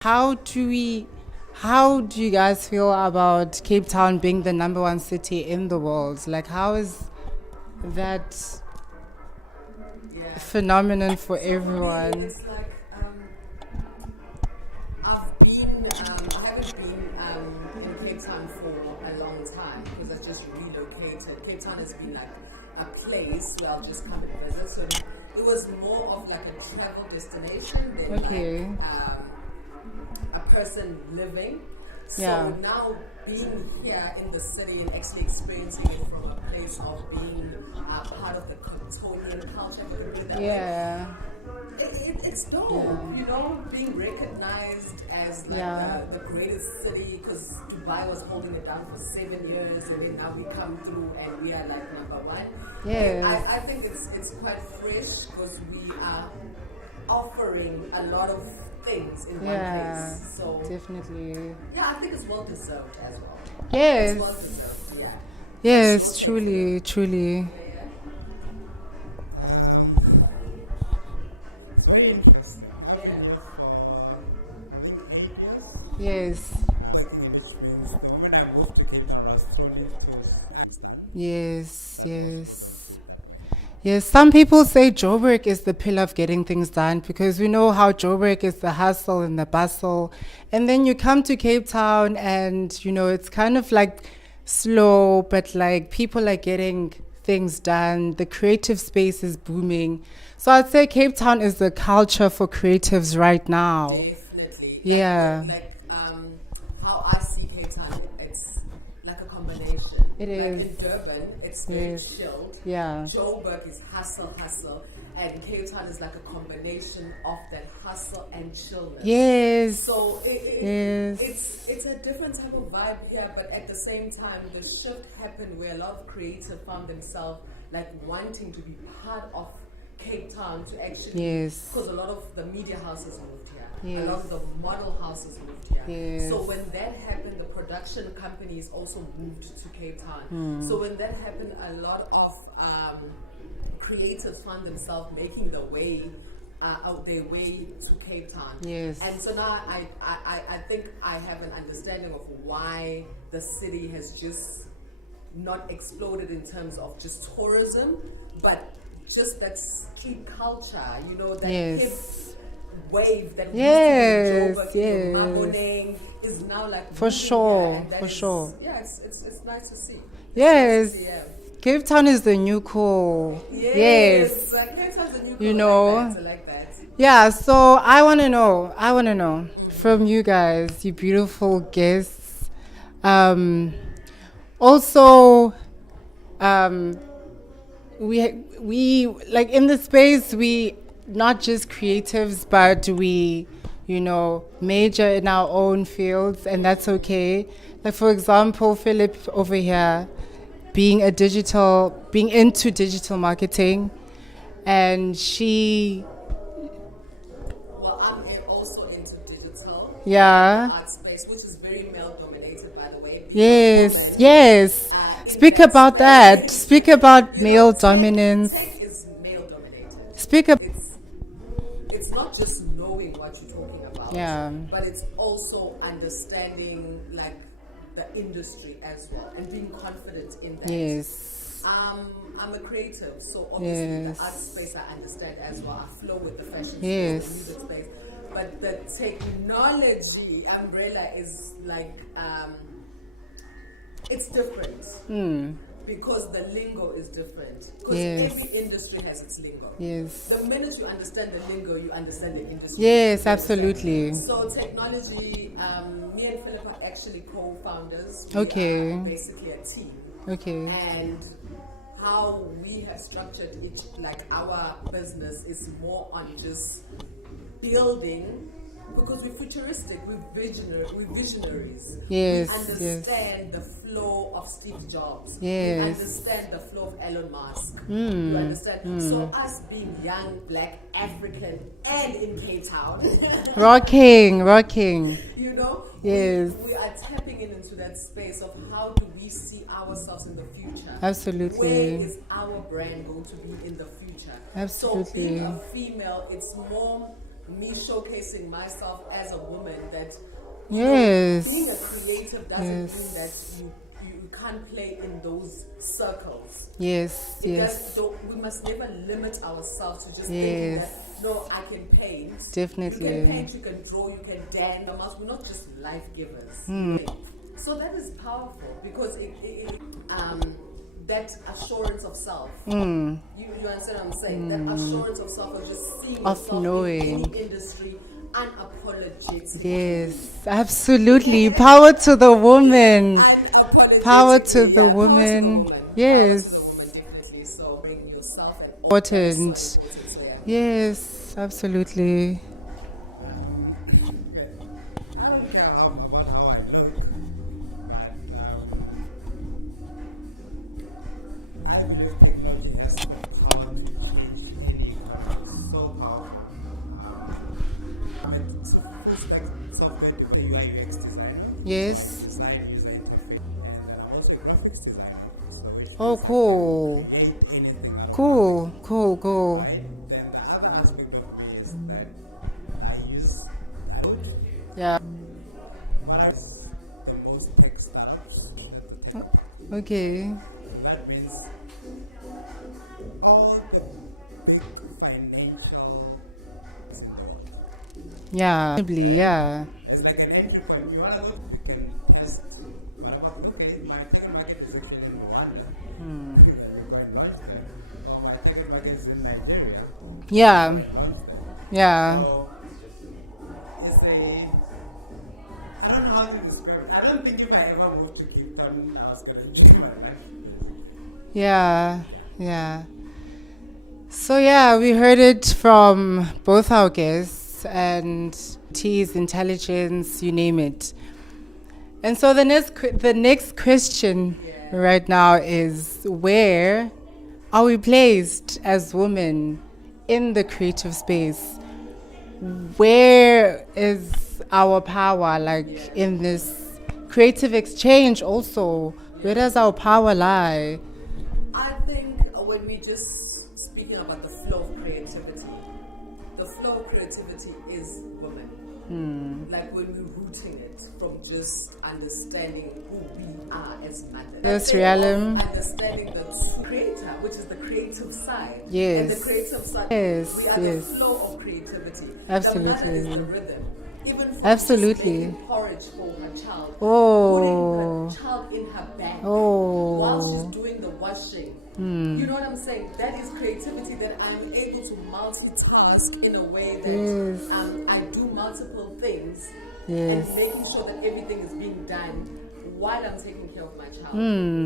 How do we how do you guys feel about Cape Town being the number one city in the world? Like how is that Yeah. phenomenon for So for me, everyone? it's like I haven't been in Cape Town for a long time because I just relocated. Cape Town has been like a place where I'll just come and visit. So it was more of like a travel destination than Okay. like a person living. So Yeah. now being here in the city and actually experiencing it from a place of being part of the Capetonian culture, if I can put it that way, Yeah. it's dope, Yeah. you know, being recognized as like Yeah. the greatest city because Dubai was holding it down for 7 years and then now we come through and we are like number one. Yes. I think it's quite fresh because we are offering a lot of things in one Yeah. place. So Definitely. yeah, I think it's well deserved as well. Yes. It's well deserved, yeah. Yes, What's your take for truly, it? truly. Um, it's very interesting. I've been here for, I think, 8 years. Yes. Working in which means the moment I moved to Cape Town, I was thrown into Afghanistan. Yes. That yes. most people don't see it that way. Yes, some people say Joburg is the pillar of getting things done because we know how Joburg is the hustle and the bustle. And then you come to Cape Town and, it's kind of like slow, but like people are getting things done. The creative space is booming. So I'd say Cape Town is the culture for creatives right now. Definitely. Yeah. How I see Cape Town, it's like a combination. It Like is. in Durban, it's very Yes. chilled. Yeah. Joburg is hustle, and Cape Town is like a combination of that hustle and chillness. Yes. So Yes. it's a different type of vibe here, but at the same time, the shift happened where a lot of creators found themselves like wanting to be part of Cape Town to actually, Yes. because a lot of the media houses moved here, a Yes. lot of the model houses moved here. Yes. So when that happened, the production companies also moved to Cape Town. So when that happened, a lot of creatives found themselves making their way to Cape Town. Yes. And so now I think I have an understanding of why the city has just not exploded in terms of just tourism, but just that street culture, that Yes. hip wave that Yes, used to be in Joburg in your yes. Maboneng is now like For moving sure, here, and that for is sure. yeah, it's nice to see. It's Yes. nice to see, yeah. Cape Town is the new cool. Yes, Cape Town's a new cool. I like that. Yeah, so I want to know from you guys, you beautiful guests. Also, we like in the space, we not just creatives, but we, major in our own fields, and that's okay. Like, for example, Philip over here, being into digital marketing, and she Well, also into digital Yeah. and the art space, which is very male dominated, by the way. Being yes a woman, yes in speak that about that space. speak about You male know, dominance. Tech is male dominated. Speak up. It's not just knowing what you're talking about, Yeah. but it's also understanding like the industry as well and being confident in that. Yes. I'm a creative, so obviously Yes. the art space I understand as well. I flow with the fashion Yes. space, the music space, but the technology umbrella is like it's different because the lingo is different. Because Yes. every industry has its lingo. Yes. The minute you understand the lingo, you understand the industry. Yes, You understand? absolutely. So technology, me and Philip are actually co-founders. We Okay. are basically a team. Okay. And how we have structured our business is more on just building, because we're futuristic, we're visionaries. Yes, We understand the flow of Steve Jobs. We Yes. understand the flow of Elon Musk. You understand? So us being young, black, African, and in Cape Town, rocking. Yes. we are tapping into that space of how do we see ourselves in the future. Absolutely. Where is our brand going to be in the future? So Absolutely. being a female, it's more me showcasing myself as a woman that, you Yes. know, being a creative doesn't Yes. mean that you can't play in those circles. Yes. It yes. we must never limit ourselves to just thinking that, Yes. no, I can paint. Definitely. You can paint, you can draw, you can dance. We're not just life givers, you know. So that is powerful because that assurance of self. You understand what I'm saying? That assurance of self of just seeing Of yourself knowing. in any industry unapologetically. Yes, absolutely. Power to the woman. Unapologetically, Power to the power to the woman. woman. Yes. Power to the woman, definitely. So bring yourself and all that is so Important. important. So yeah. Yes, absolutely. Okay. I don't care about how I look, but I believe technology has the power to change any economy. It's so powerful. I'm a full stack software developer, UI UX designer. Yes. So I design user interface, and then I'm also a graphics designer. So which Oh, means cool. I can create anything out of Cool, nothing. cool. Right? Then the other aspect of me is that I code. Yeah. What I use the most tech startups at the Technopark. Okay. Right? So that means all the big financial in the world. Yeah. Right? Yeah. It's like an entry point. You wanna go? You can test whatever. Okay, my target market is actually in Rwanda. Then you go and launch there. Or my target market is in Nigeria. Then Yeah. you go and launch there. Yeah. So it's I don't know how to describe it. I don't think if I ever moved to Cape Town, I was gonna enjoy my life, basically. Yeah. Yeah. Yeah. So yeah, we heard it from both our guests and T's intelligence, you name it. And so the next question Yeah. right now is, where are we placed as women in the creative space? Where is our power, like Yeah. in this creative exchange also? Where Yeah. does our power lie? I think when we just speaking about the flow of creativity, the flow of creativity is woman. Like when we're rooting it from just understanding who we are as mothers. That Yes, thing realm. of understanding the two creator, which is the creative side. Yes. And the creative side, Yes, we are the yes. flow of creativity. The mother is Absolutely. the rhythm. Even from Absolutely. just making porridge for her child, Oh. putting her child in her bag Oh. while she's doing the washing. You know what I'm saying? That is creativity, that I'm able to multitask in a way that Yes. I do multiple things Yes. and making sure that everything is being done while I'm taking care of my child.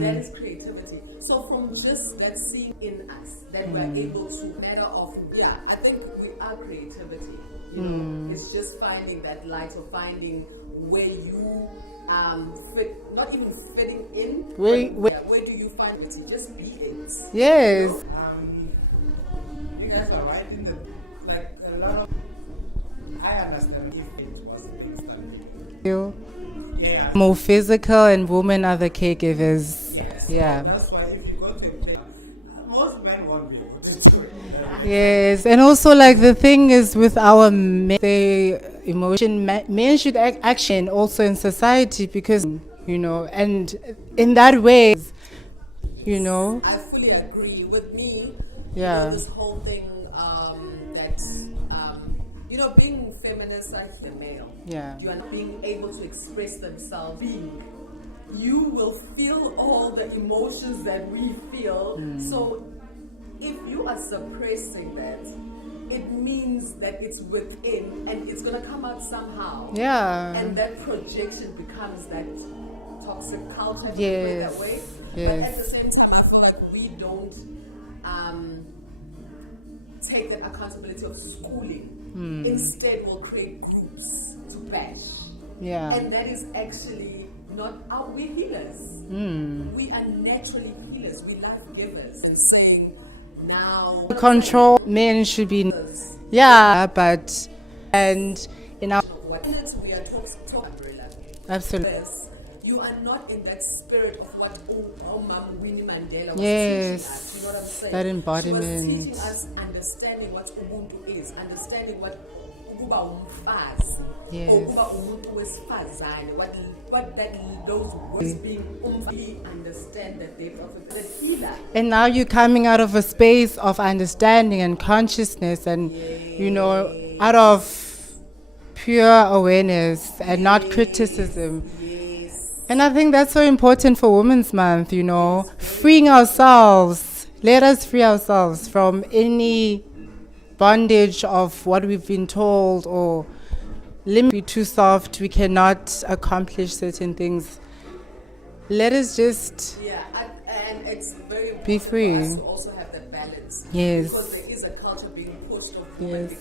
That is creativity. So from just that seeing in us, that we're able to matter of, yeah, I think we are creativity. You know, it's just finding that light, or finding where you fit, not even fitting in. Where do you find creativity? Just be it. Yes. You know? You guys are right in that, like a lot of, I understand if it was things than people. You Yeah. more physical, and women are the caregivers. Yeah, so Yeah. that's why if you go to a place, most men won't be able to do it. That makes sense. Yes, and also like the thing is with our men, men should action also in society, because you know, and in that way, you know. I fully agree. With me, you Yeah. know, this whole thing that you know, being feminists are the male. Yeah. Do you understand? Being able to express themselves, you will feel all the emotions that we feel. So if you are suppressing that, it means that it's within and it's gonna come out somehow. Yeah. And that projection becomes that toxic culture, if I can put it that way. But Yes. at the same time, I feel like we don't take that accountability of schooling. Instead, we'll create groups to bash. Yeah. And that is actually not we're healers. We are naturally healers. We life givers. And saying now control, men should be. Yeah, but and in our of what minute we are talk umbrella. absolutely. Yes. You are not in that spirit of what Mom Winnie Mandela was Yes. teaching us. You know what I'm saying? That She was embodiment. teaching us understanding what Ubuntu is, understanding what ukuba umfazi Yes. or ukuba umuntu wesifazane, what that those words being umfazi, understand that depth of it, that healer. And now you're coming out of a space of understanding and consciousness and, you know, out of pure awareness and not criticism. Yes. And I think that's so important for Women's Month, you know, It is very freeing important. ourselves. Let us free ourselves from any bondage of what we've been told or limit. Be too soft, we cannot accomplish certain things. Let us just Yeah, and it's very important free. for us to also have that balance. Yes. Because there is a culture being pushed of women Yes.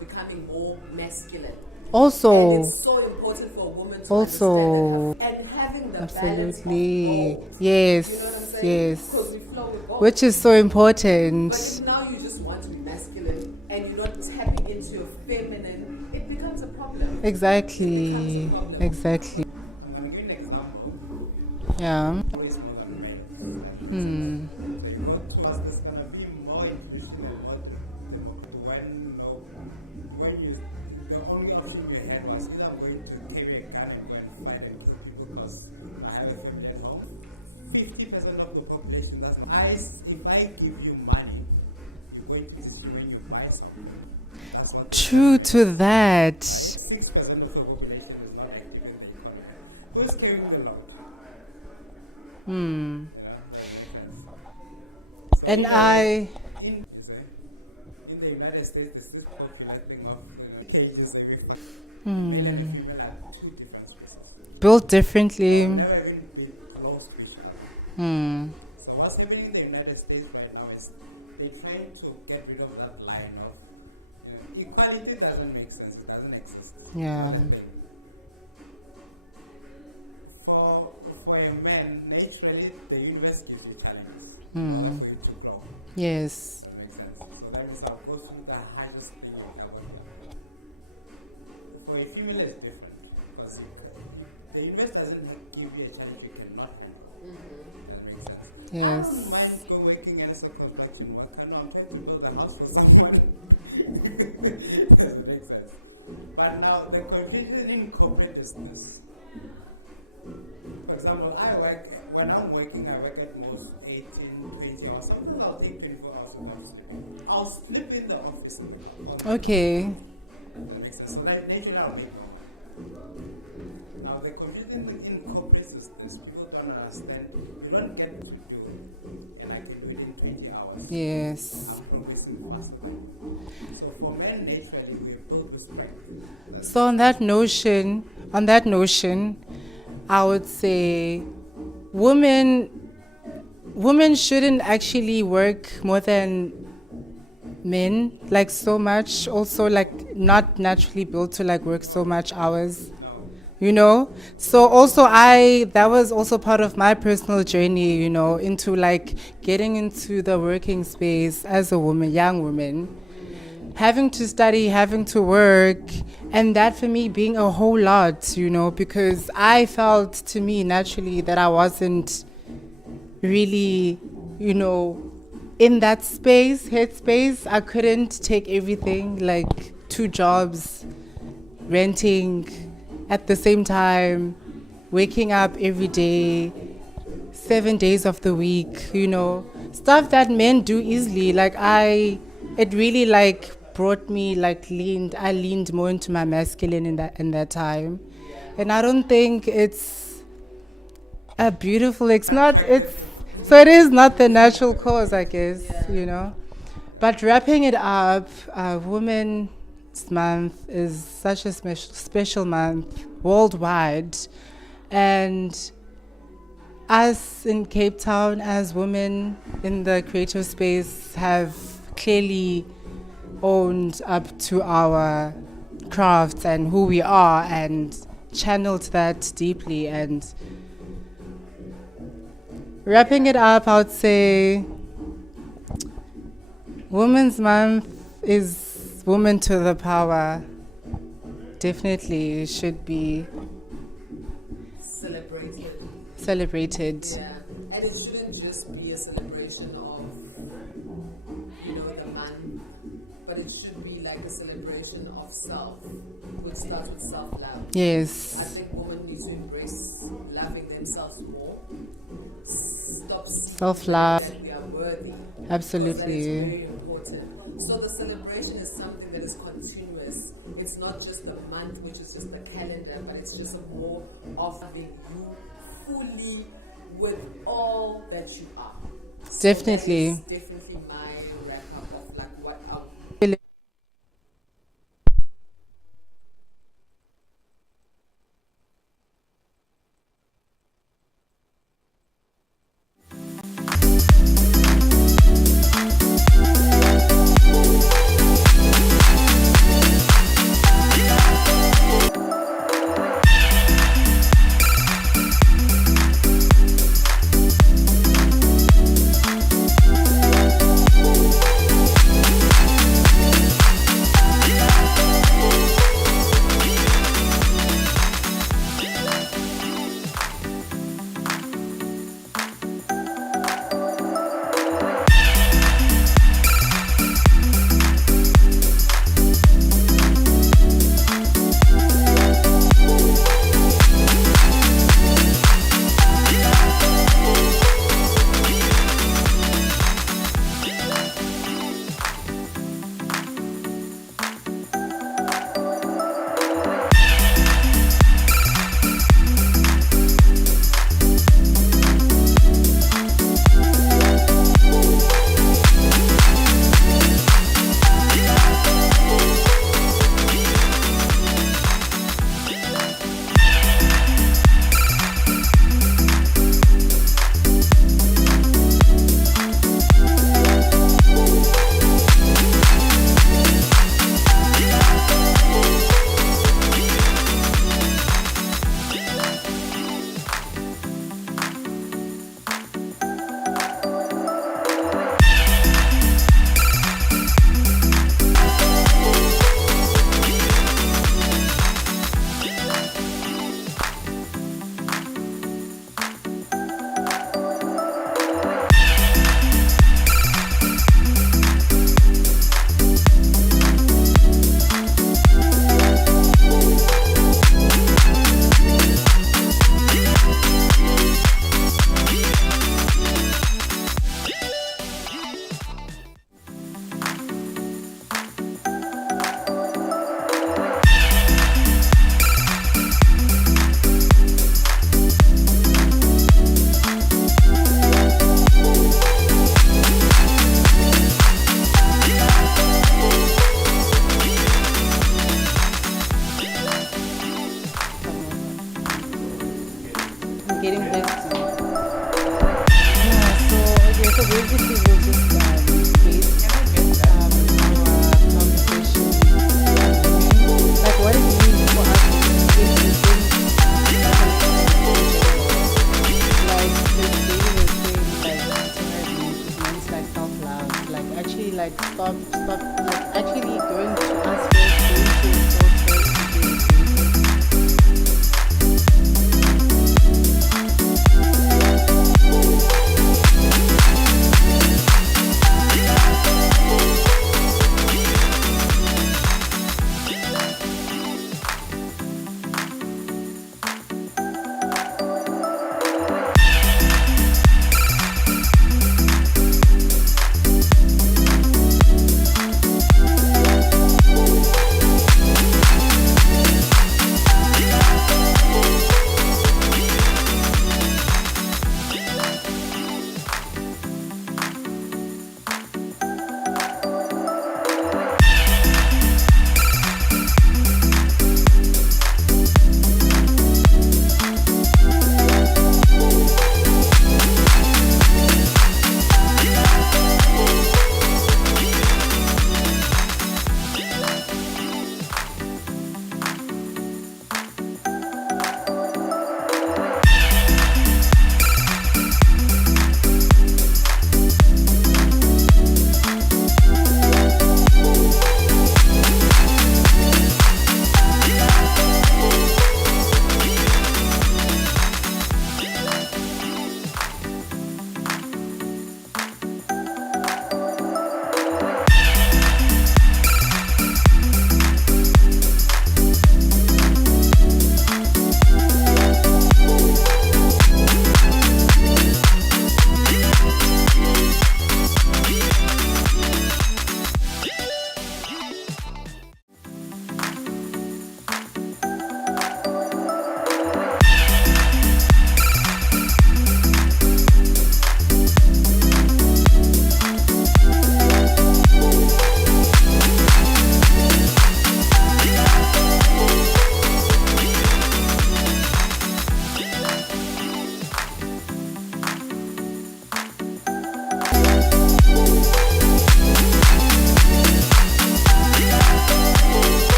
becoming more masculine. also And it's so important for a woman to understand that Also- and having the balance of absolutely both. yes, You know what I'm saying? yes, Because we flow with both. which is so important. But if now you just want to be masculine and you're not tapping into your feminine, it becomes a problem. exactly, It becomes a problem. Exactly, I'm gonna give you an example. yeah. Always more than males. Doesn't make sense. So you go to us. There's gonna be more inclusion and more democratic. When you the only option you had was either I'm going to carry a gun and go and fight and kill people because I have a family at home. 50% of the population does not. If I give you money, you're going to decision when you buy something. That's what the True economy to is, that. right? 6% of the population is not active in the economy. Who's carrying the load? You know, doesn't make sense. So And in a way, you say, in the United States, there's this popular thing of cages every a male and a female are two different species. Built differently. They'll never even be close to each other. So what's happening in the United States right now is they're trying to get rid of that line of, equality doesn't make sense. It doesn't exist. Yeah. It's not a thing. For a man, naturally, the universe gives you challenges in order for you to grow. Yes. That makes sense. So that means I'll go through the hardest thing you ever hear. For a female, it's different because the universe doesn't give you a challenge you cannot handle. That makes sense. I Yes. don't mind working as a construction worker. No, I'm trying to build a house for someone. Does it make sense? But now the confusion in corporate is this. For example, when I'm working, I work at most 18, 20 hours. Sometimes I'll take 24 hours without sleeping. I'll sleep in the office on the couch. Okay. That makes sense. So that naturally I'll make more money. Now the confusion in corporates is this. People don't understand. You don't get to do, and I can do it in 20 hours. Yes. I'm progressing faster than you. So for men, naturally, we're built with strength. Does it So make on sense? that notion, I would say women shouldn't actually work more than men, like so much. Also, like not naturally built to like work so No. much hours. No. So also that was also part of my personal journey, into like getting into the working space as a woman, young woman, having to study, having to work, and that for me being a whole lot, because I felt to me naturally that I wasn't really, in that headspace. I couldn't take everything, like 2 jobs, renting at the same time, waking up every day, 7 days of the week, stuff that men do easily. It really brought me I leaned more into my masculine in that time. And I don't think it's a beautiful Attracted to them. so it is not the natural Look at the cause, I page. guess. But wrapping it up, Women's Month is such a special month worldwide, and us in Cape Town as women in the creative space have clearly owned up to our crafts and who we are and channeled that deeply. And wrapping it up, I would say Women's Month is woman to the power. Definitely should be Celebrated. celebrated. Yeah. And it shouldn't just be a celebration of, the month but it should be like a celebration of self, which starts with self-love. Yes. I think women need to embrace loving themselves more. Stop seeking Self-love. that we are worthy. Absolutely. Because that is very important. So the celebration is something that is continuous. It's not just the month, which is just the calendar, but it's just a more of having you fully with all that you are. So Definitely. that is definitely my wrap up of like what I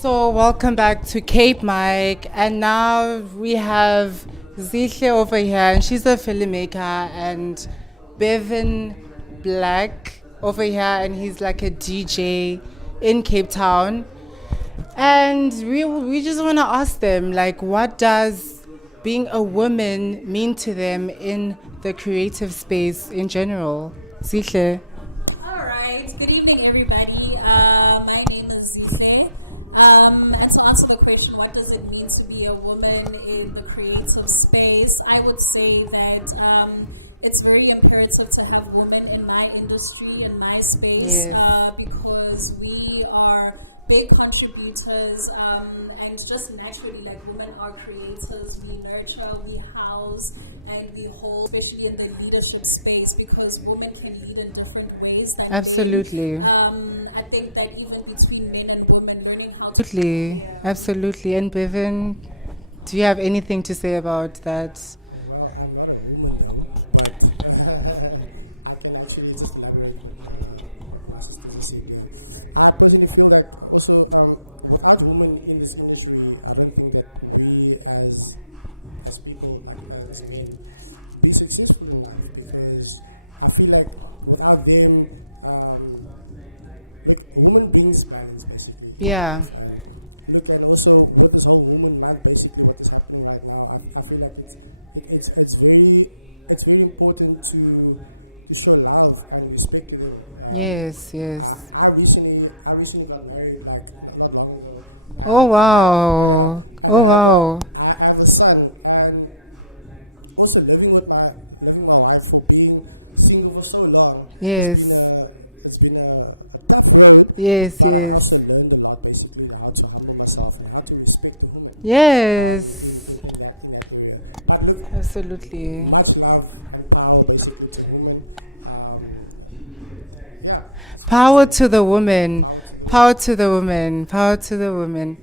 So welcome back to Cape Mike, and now we have Zihle over here, and she's a filmmaker, and Bevan Black over here, and he's like a DJ in Cape Town. And we just want to ask them, like, what does being a woman mean to them in the creative space in general? Zihle. All right. Good evening, everybody. My name is Zihle. And to answer the question, what does it mean to be a woman in the creative space? I would say that it's very imperative to have women in my industry, in my space, Yes. because we are big contributors, and just naturally, like, women are creators. We nurture, we house, and we hold, especially in the leadership space, because women can lead in different ways than Absolutely. men. I think that even between men and women, learning how to Absolutely. Yeah. Absolutely. And Bevan, do you have anything to say about that? Well, I'm not a woman though, but I can actually just elaborate what my sisters have said here. I personally feel that also without women in this industry, I don't think that we as people, like as men, be successful in life, because I feel like without them, look, woman brings balance basically in Yeah. life. And look, and also with this whole woman month, basically what is happening right now, I feel like it's very important to show love and respect to them. Yes, yes. I recently got married, like not long ago. And Oh, wow. Oh, wow. I have a son, and also living with my wife for being single for so long. Yes. It's been a tough road. Yes, But yes. I've also learned a lot, basically, how to humble myself and how to respect a woman. Yes. In that area. But look, Absolutely. much love and power basically to women. Yeah. that's what I Power say. to the woman. Power to the women. Power to the woman. Power to the woman.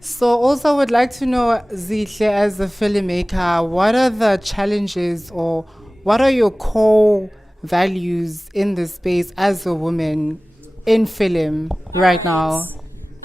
So also I would like to know, Zihle, as a filmmaker, what are the challenges or what are your core values in the space as a woman in film right now?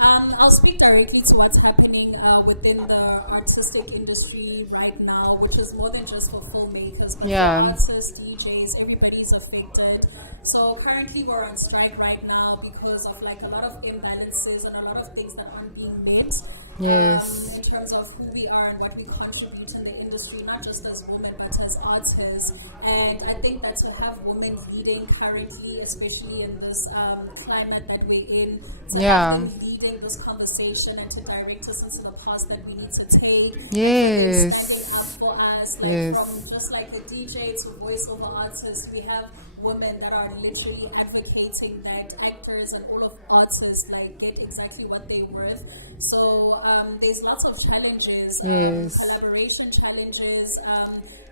I'll speak directly to what's happening within the artistic industry right now, which is more than just for filmmakers, but for Yeah. artists, DJs, everybody's affected. So currently we're on strike right now because of like a lot of imbalances and a lot of things that aren't being met Yes. in terms of who we are and what we contribute in the industry, not just as women, but as artists. And I think that to have women leading currently, especially in this climate that we're in, to Yeah. have them leading this conversation and to direct us into the path that we need to take, and for them Yes. standing up for us, like Yes. from just like a DJ to voiceover artists. We have women that are literally advocating that actors and all of artists like get exactly what they're worth. So there's lots of challenges, Yes. collaboration challenges.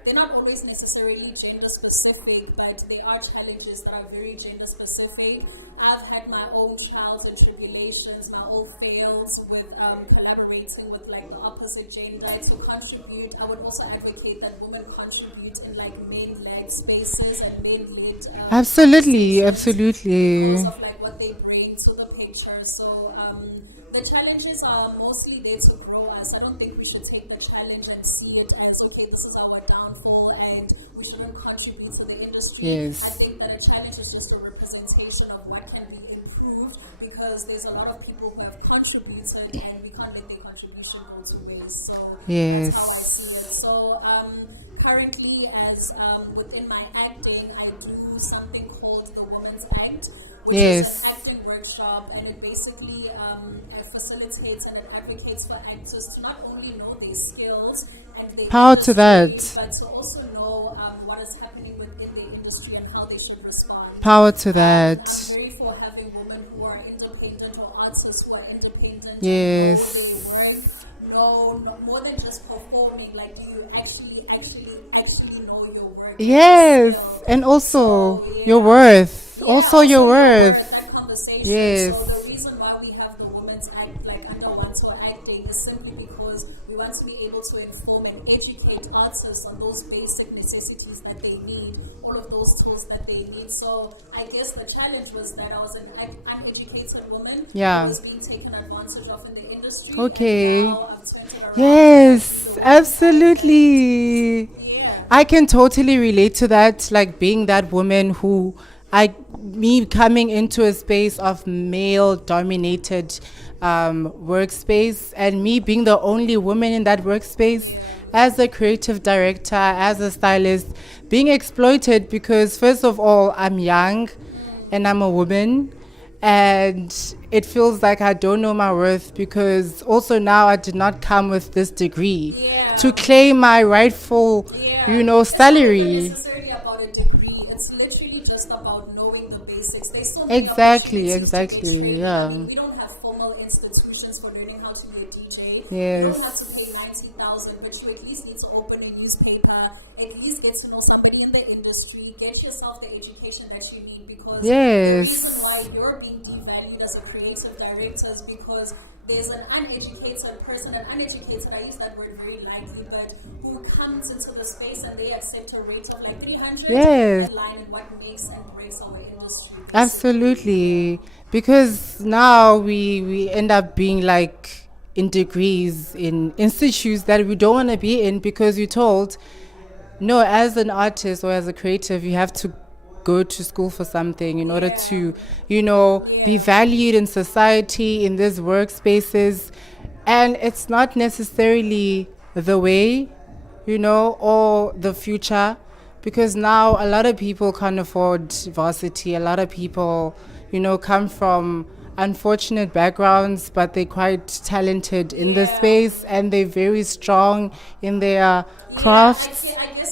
They're not always necessarily gender specific, but they are challenges that are very gender specific. I've had my own trials and tribulations, my own fails with collaborating with like the opposite gender to contribute. I would also advocate that women contribute in like men-led spaces and men-led Absolutely, conversations absolutely. because of like what they bring to the picture. So the challenges are mostly there to grow us. I don't think we should take the challenge and see it as, okay, this is our downfall and we shouldn't contribute to the industry. Yes. I think that a challenge is just a representation of what can be improved, because there's a lot of people who have contributed and we can't let their contribution go to waste. So that's how I Yes. see it. So currently, as within my acting, I do something called the Women's Act, which is an Yes. acting workshop, and it basically facilitates and it advocates for actors to not only know their skills and their Power to industry, that. but to also know what is happening within their industry and how they should respond. Power to that. I'm very for having women who are independent or artists who are independent and know Yes. their work, know more than just performing. Like, do you actually know your work? Like, the Yes. skill. And also So, yeah. your worth. Yeah, also your worth. that conversation. Yes. So the reason why we have the Women's Act like under One Tour Acting is simply because we want to be able to inform and educate artists on those basic necessities that they need, all of those tools that they need. So I guess the challenge was that I was an uneducated woman Yeah. who was being being taken advantage of in the industry, Okay. and now I've turned it around and I Yes, do the women's act, absolutely. and yeah. I can totally relate to that, like being that woman who me coming into a space of male dominated workspace, and me being the only woman in that workspace Yeah. as a creative director, as a stylist, being exploited because first of all, I'm young and I'm a woman. And it feels like I don't know my worth because also now I did not come with this degree Yeah. to claim my rightful, Yeah, salary. It's not even necessarily about a degree. It's literally just about knowing the basics. There's so many opportunities to get training. yeah. I mean, we don't have formal institutions for learning how to be a DJ. You don't have to pay 90,000, but you at least need to open a newspaper. At least get to know somebody in the industry. Get yourself the education that you need, because the Yes. reason why you're being devalued as a creative director is because there's an uneducated person, I use that word very lightly, but who comes into the space and they accept a rate of like 300 Yes. and line in what makes and breaks our industry, basically. Absolutely. Yeah. Because now we end up being like in degrees in institutes that we don't want to be in, because you're told, no, as an artist or as a creative, you have to go to school for something in order to, be valued in society, in these workspaces. And it's not necessarily the way, or the future, because now a lot of people can't afford varsity. A lot of people, come from unfortunate backgrounds, but they're quite talented in this space, and they're very strong in their crafts.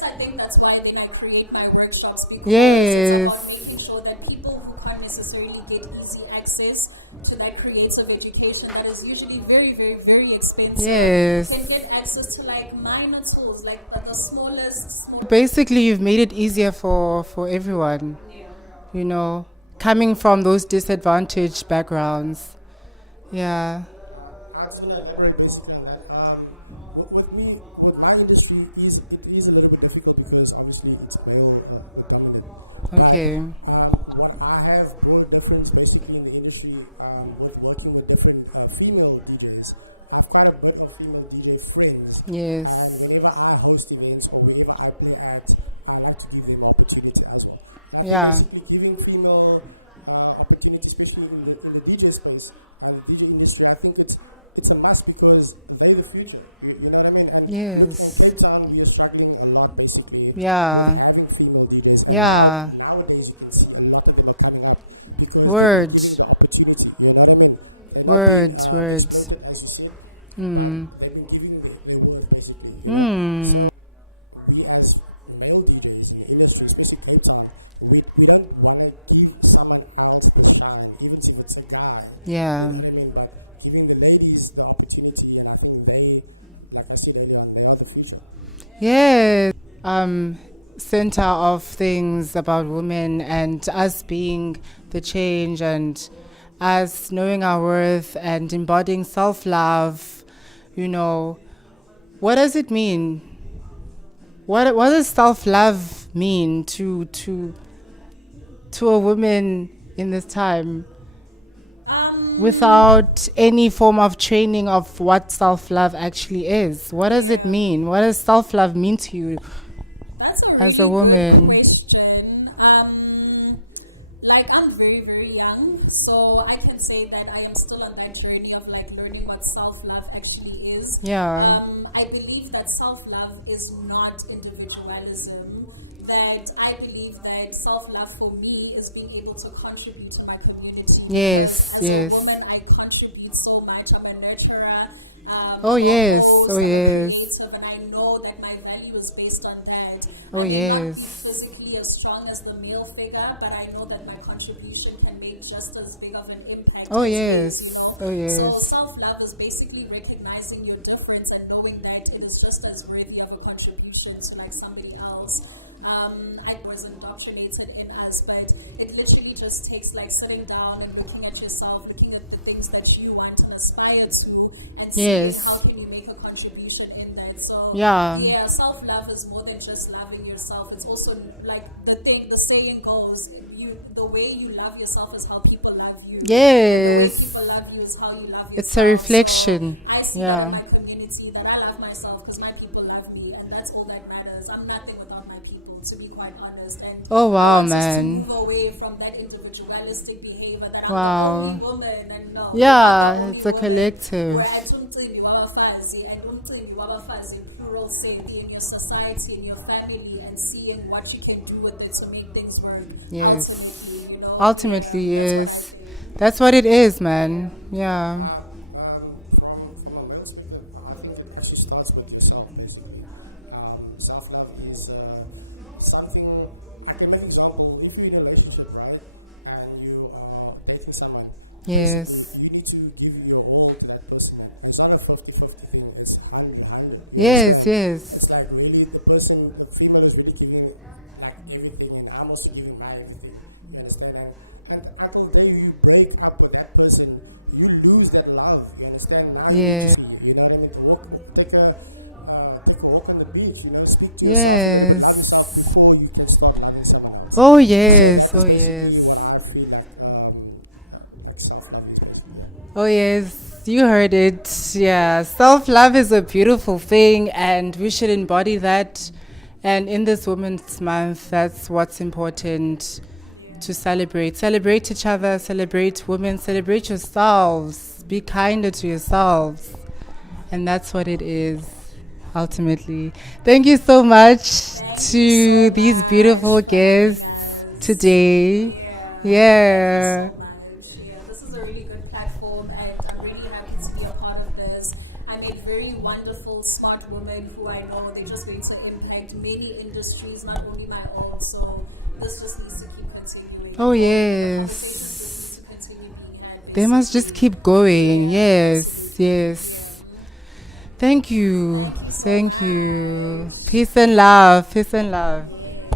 I think that's why then I create my workshops, because it's about making sure that people who can't necessarily get easy access to that creative education that is usually very, very, very expensive can get access to like minor tools, like the smallest. Basically, you've made it easier for everyone, coming from those disadvantaged backgrounds. Yeah. I just want to elaborate basically on that. With my industry, it is a little bit difficult because obviously it's male dominant. But what I have brought a difference basically in the industry with working with different female DJs. I have quite a bit of female DJ friends, and whenever I host events or wherever I play at, I like to give them opportunity as well. And I think basically giving female opportunity, especially in the DJ space, the DJ industry, I think it's a must because they're the future. You know what I mean? And look, in Cape Town, we are struggling a lot basically with having female DJs. And nowadays, you can see a lot of them are coming up because they've been giving the opportunity. You know what I mean? They're not being exploited, as you said, but they've been giving their worth basically. So we as male DJs in the industry, especially Cape Town, we don't want to give someone else the shine, even if it's a guy. You know what I mean? But giving the ladies the opportunity, and I think they, like I said earlier on, they are the future. Center of things about women and us being the change and us knowing our worth and embodying self-love. What does it mean? What does self-love mean to a woman in this time? Without any form of training of what self-love actually is. What does it mean? What does self-love mean to you? That's a really good question. Like, I'm very, very young, so I can say that I am still on that journey of like learning what self-love actually is. I believe that self-love is not individualism. That I believe that self-love for me is being able to contribute in my community, because as a woman, I contribute so much. I'm a nurturer, I'm a host, I'm a creative, and I know that my value is based on that. I may not be physically as strong as the male figure, but I know that my contribution can make just as big of an impact as his, So self-love is basically recognizing your difference and knowing that it is just as worthy of a contribution to like somebody else. I was indoctrinated in us, but it literally just takes like sitting down and looking at yourself, looking at the things that you want and aspire to, and seeing Yes. how can you make a contribution in that. So Yeah. self-love is more than just loving yourself. It's also like the saying goes, the way you love yourself is how people love you. And the way Yes. people love you is how you love It's a yourself. reflection. So I see that Yeah. in my community, that I love myself because my people love me, and that's all that matters. I'm nothing without my people, to be quite honest. And Oh, wow, I want us to man. move away from that individualistic behavior that I'm Wow. the only woman, and no, Yeah, you're not the only it's a woman. collective. We're at umcimbi wabafazi, and umcimbi wabafazi in plural sense, in your society, in your family, and seeing what you can do with it to make things work. Yes. Ultimately, you know. Ultimately, that's what yes. I think. That's what it is, man. Yeah. From a male perspective, I think it actually starts with yourself, basically. Self-love is something. I can make example. If you're in a relationship, right, and you are dating someone, basically Yes. you need to give your all to that person, and it's not a 50-50 thing. It's 100-100. You Yes, understand? yes. It's like really the female is really giving like everything, and I'm also giving my everything. You understand? And until the day you break up with that person, you lose that love. You understand? Now you need to Yeah. see. You know what I mean? To take a walk on the beach. You know, speak to yourself a little bit. Love Yes. yourself before you can start loving someone else. Oh, yes. So that is Oh, basically yes. what I feel like self-love is basically. Yeah. Oh, yes. You heard it. Yeah. Self love is a beautiful thing, and we should embody that. And in this Women's Month, that's what's important to celebrate. Celebrate each other, celebrate women, celebrate yourselves. Be kinder to yourselves. And that's what it is, ultimately. Thank you so much Thank to you so these much beautiful for guests having us. today. Yeah. Yeah. Thank you so much. Yeah, this is a really good platform, and I'm really happy to be a part of this. I met very wonderful, smart women who I know they're just going to impact many industries, not only my own. So this just needs to keep continuing. And Oh, going, and the yes. conversations just need to continue being had. Basically, They must just keep going. Yeah, Yes. absolutely. Yes. Yeah. Thank you. Thank you so Thank much. you. Peace and love. Peace and love. Yay.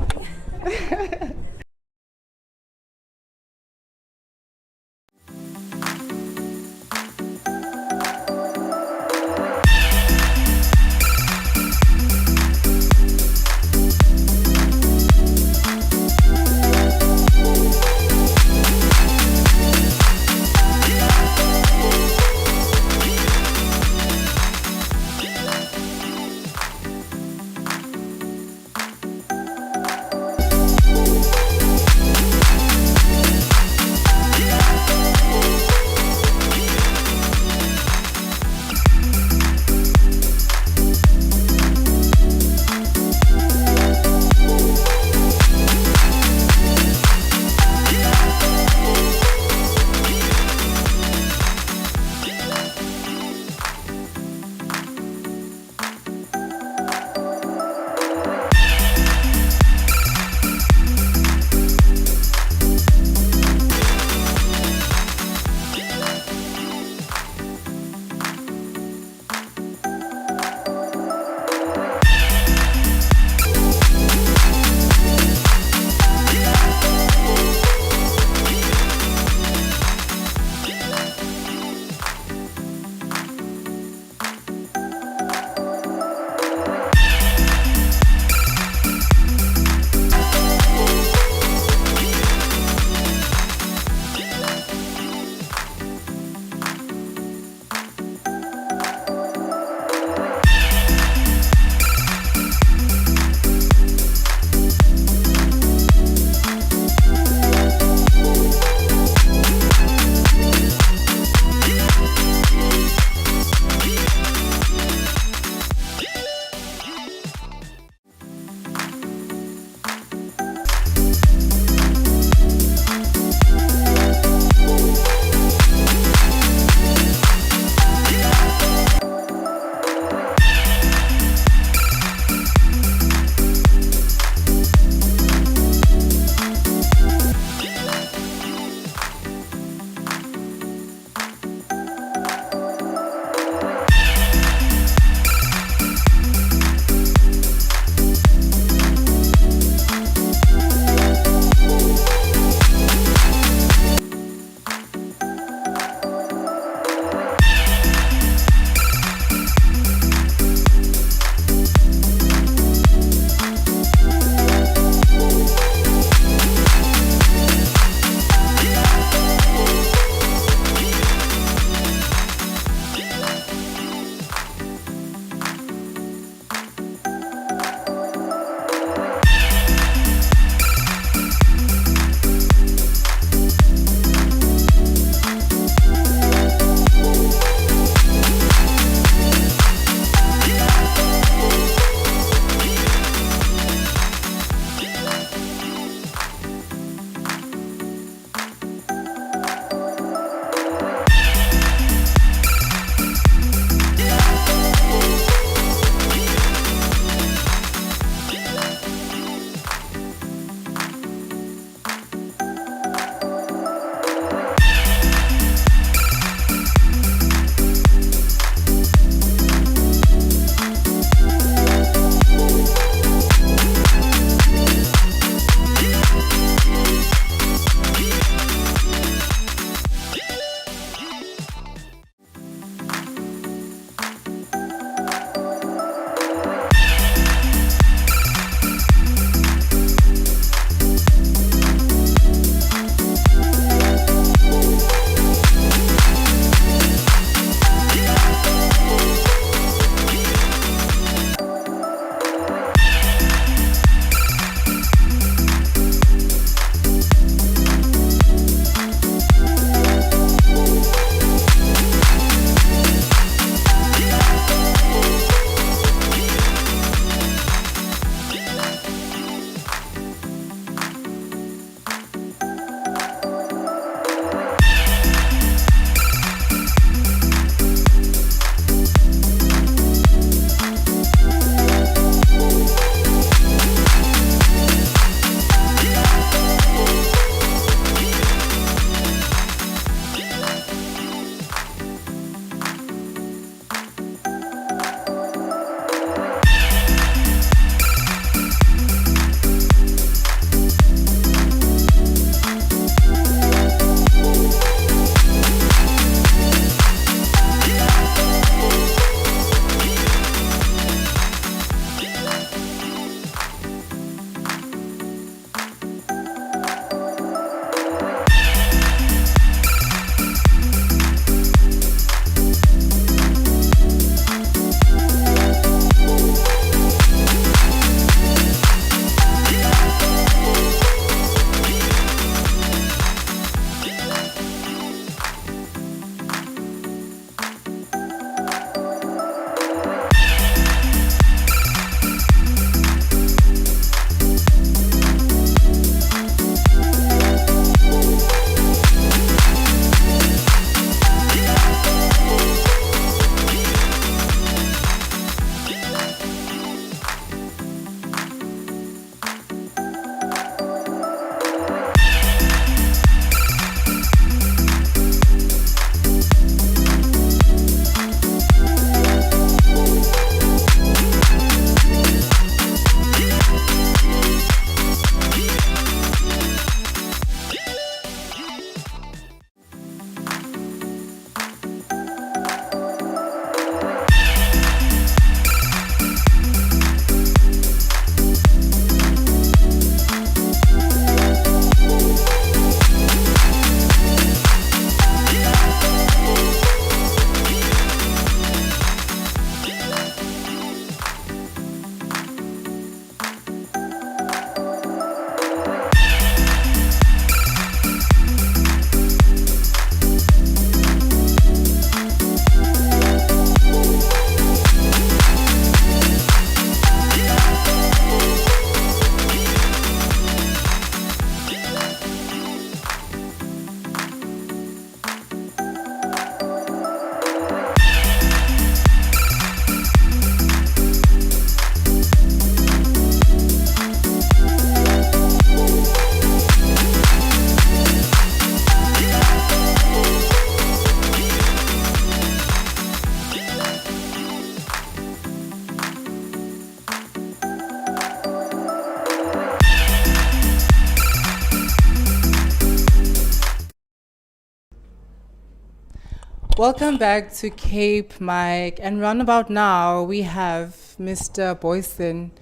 Welcome back to Cape Mike. And roundabout now, we have Mr. Boyson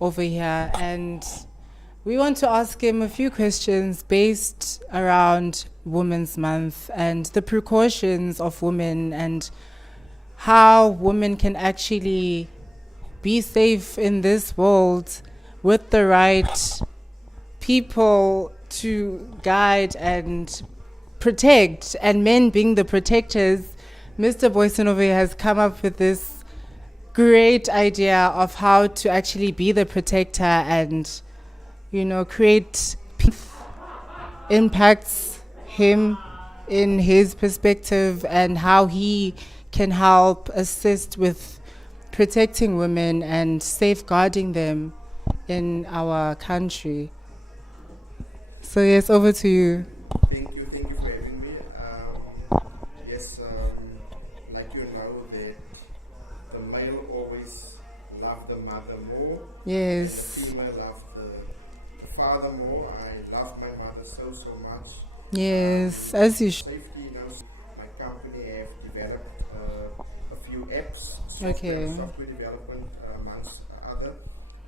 over here. And we want to ask him a few questions based around Women's Month and the precautions of women and how women can actually be safe in this world with the right people to guide and protect, and men being the protectors. Mr. Boyson over here has come up with this great idea of how to actually be the protector and, you know, create impacts him in his perspective and how he can help assist with protecting women and safeguarding them in our country. So yes, over to you. Thank you for having me. Yes, like you know that the male always love the mother more, Yes. and the female love the father more. I love my mother so much. Yes, as you Safety, you know, my company have developed a few apps, software and Okay. software development amongst other.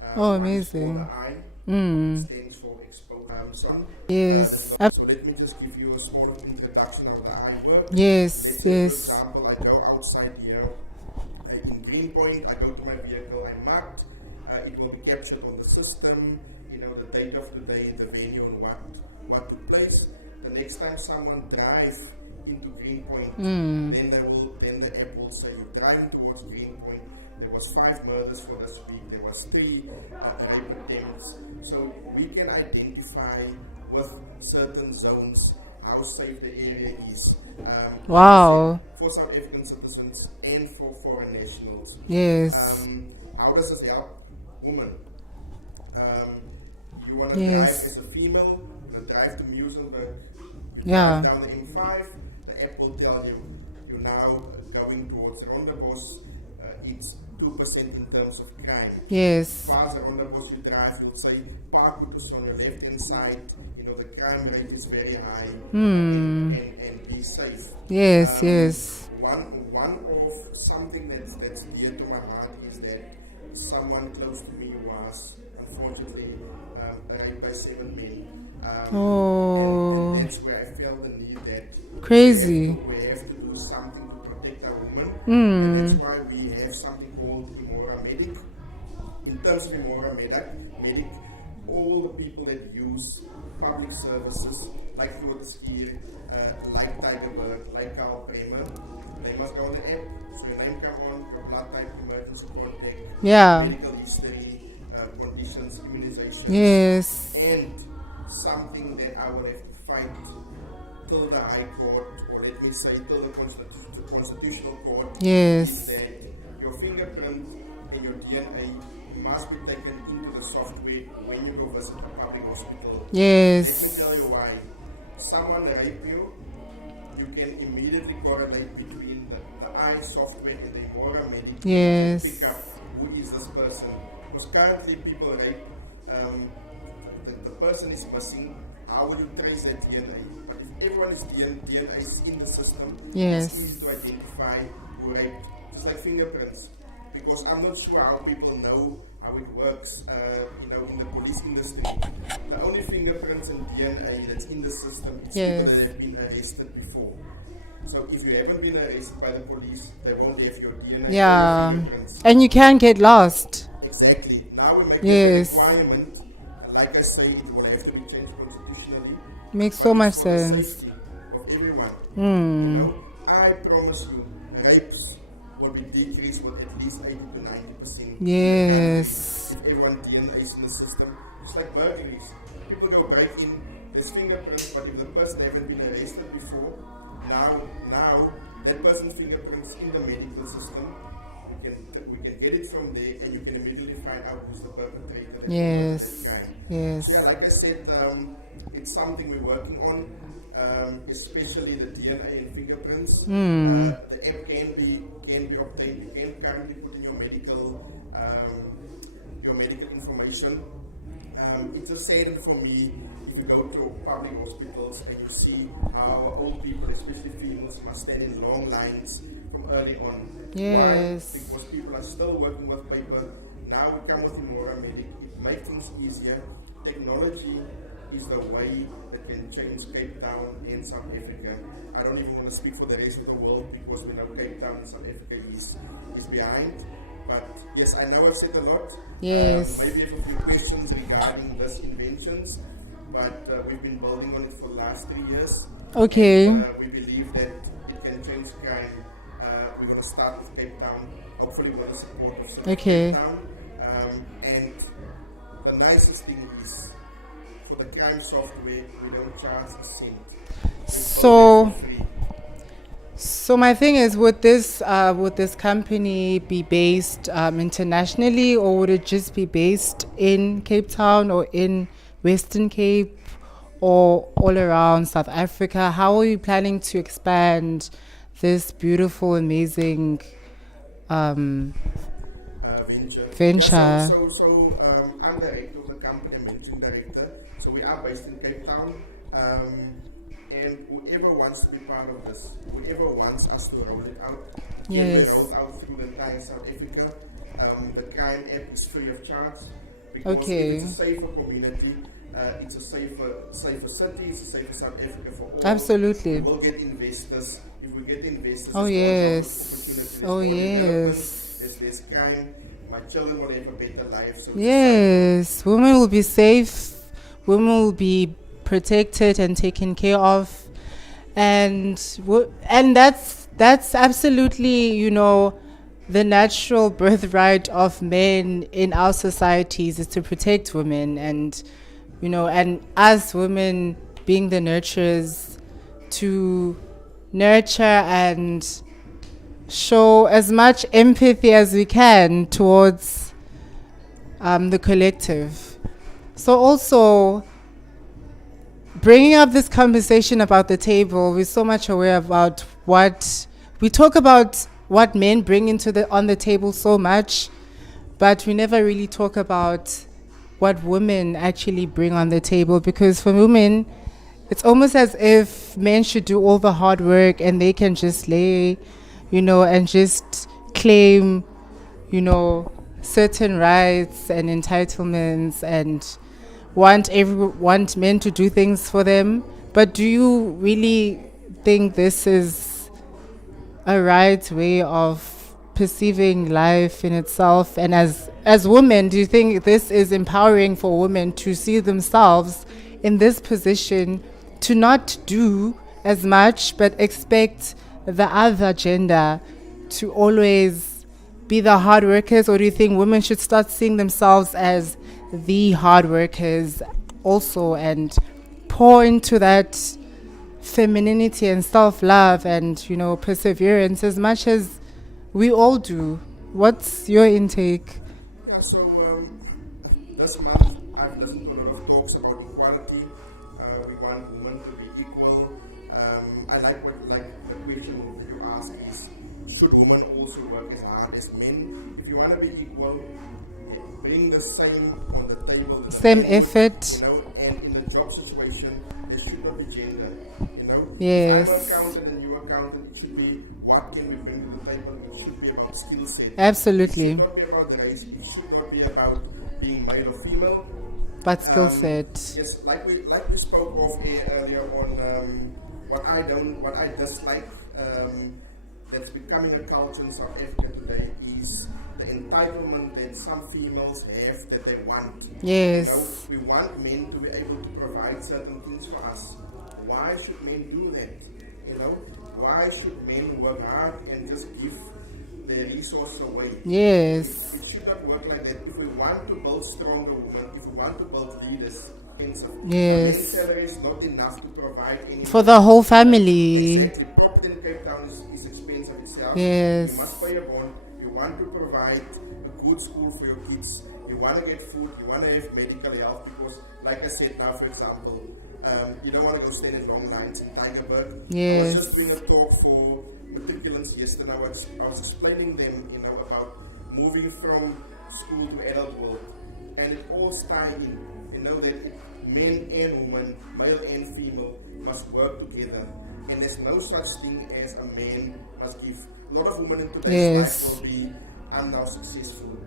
Oh, one is called amazing. the I. Mm. It stands for exposure. Yes. So let me just give you a small introduction how the I work. Yes. Let's say, for yes. example, I go outside here in Greenpoint. I go to my vehicle. I marked. It will be captured on the system. You know, the date of the day, the venue, and what took place. The next time someone drive into Greenpoint, then the app will say you're driving towards Greenpoint. There was 5 murders for this week. There was 3 rape attempts. So we can identify with certain zones how safe the area is. Like I Wow. said, for South African citizens and for foreign nationals. Yes. How does this help women? You want to Yes. drive as a female, you want to drive to Muizenberg, you Yeah. drive down the M5, the app will tell you, you're now going towards Rondebos, it's 2% in terms of crime. yes. Past Rondebos you drive, you'll say, Parkwood is on your left-hand side, you know, the crime rate is very high, and be safe. Yes. Yes. One of something that's dear to my heart is that someone close to me was unfortunately raped by 7 men, and that's where I felt the need that Crazy. we have to do something to protect our women, and that's why we have something called Imora Medic. In terms of Imora Medic, all the people that use public services like Groteskier, like Tygerberg, like Karl Bremer, they must go on the app. So your name come on, your blood type, emergency contact, Yeah. medical history, conditions, immunizations, Yes. and something that I will have to fight till the High Court, or let me say till the Constitutional Court, Yes. is that your fingerprint and your DNA must be taken into the software when you go visit a public hospital. Yes. Let me tell you why. Someone rape you, you can immediately correlate between the eye software and the Imora Medic, and you can Yes. pick up who is this person. Because currently people rape, the person is missing. How will you trace that DNA? But if everyone is DNA is in the system, Yes. it's easy to identify who raped. Just like fingerprints. Because I'm not sure how people know how it works, you know, in the police industry. The only fingerprints and DNA that's in the system, it's people Yes. that have been arrested before. So if you haven't been arrested by the police, they won't have your DNA or Yeah. your fingerprints. And you can get lost. Exactly. Now we're making it a Yes. requirement. Like I say, it will have to be changed constitutionally. Makes But so it's much for sense. the safety of everyone. You know, I promise you, rapes will be decreased with at least 80 to 90% in the country Yes. if everyone DNA is in the system. Just like burglaries. People go break in, there's fingerprints, but if the person haven't been arrested before, now that person's fingerprints in the medical system, we can get it from there, and you can immediately find out who's the perpetrator that committed that Yes. crime. Yes. So yeah, like I said, it's something we're working on, especially the DNA and fingerprints. The app can be obtained. You can currently put in your medical information. It's just saddened for me if you go to public hospitals and you see how old people, especially females, must stand in long lines from early on. Why? Yes. Because people are still working with paper. Now we come with Imora Medic. It makes things easier. Technology is the way that can change Cape Town and South Africa. I don't even want to speak for the rest of the world because we know Cape Town and South Africa is behind. But yes, I know I've said a lot. Yes. Maybe you have a few questions regarding these inventions, but we've been building on it for the last 3 years. Okay. And we believe that it can change crime. We're going to start with Cape Town, hopefully with the support of City of Okay. Cape Town. And the nicest thing is, for the crime software, we don't charge a cent. We build it for free. So my thing is, would this company be based internationally, or would it just be based in Cape Town or in Western Cape or all around South Africa? How are you planning to expand this beautiful, amazing Venture. venture? Yeah, so I'm director of the company, I'm managing director. So we are based in Cape Town. And whoever wants to be part of this, whoever wants us to roll it out, it can be Yes. rolled out through the entire South Africa. The crime app is free of charge because if Okay. it's a safer community, it's a safer city, it's a safer South Africa for all. Absolutely. We will get investors. If we get investors, Oh, there's more job yes. opportunity, there's Oh, more development, yes. there's less crime. My children will have a better life, so it's a cycle. Yes, women will be safe, women will be protected and taken care of, and that's absolutely, you know, the natural birthright of men in our societies is to protect women, and you know, and us women being the nurturers to nurture and show as much empathy as we can towards the collective. So also bringing up this conversation about the table, we're so much aware about what we talk about, what men bring on the table so much, but we never really talk about what women actually bring on the table, because for women it's almost as if men should do all the hard work and they can just lay, you know, and just claim, you know, certain rights and entitlements and want men to do things for them. But do you really think this is a right way of perceiving life in itself? And as women, do you think this is empowering for women to see themselves in this position to not do as much but expect the other gender to always be the hard workers? Or do you think women should start seeing themselves as the hard workers also and pour into that femininity and self-love and, you know, perseverance as much as we all do? What's your intake? Yeah, so this month I've listened to a lot of talks about equality. We want women to be equal. I like the question that you ask is, should women also work as hard as men? If you want to be equal, bring the same on the table that the Same men would, effort. you know, and in the job situation, there should not be gender, you know. Yes. If I'm an accountant and you're accountant, it should be what can we bring to the table. It should be about skill set. Absolutely. It should not be about the race. It should not be about being male or female. But skill set. Yes, like we spoke of earlier on, what I dislike, that's becoming a culture in South Africa today is the entitlement that some females have that they want. Yes. You know, we want men to be able to provide certain things for us. Why should men do that? You know, why should men work hard and just give their resource away? Yes. It should not work like that. If we want to build stronger women, if we want to build leaders, expensive. Yes. A man's salary is not enough to provide anymore. For the whole family. Exactly. Property in Cape Town is expensive itself. Yes. You must pay a bond. You want to provide a good school for your kids. You want to get food. You want to have medical health because, like I said now, for example, you don't want to go stand in long lines in Tygerberg. I was Yes. just doing a talk for matriculants yesterday. I was explaining them, about moving from school to adult world, and it all tie in. You know that men and women, male and female, must work together. And there's no such thing as a man must give. A lot of women in today's Yes. life will be, I'm now successful,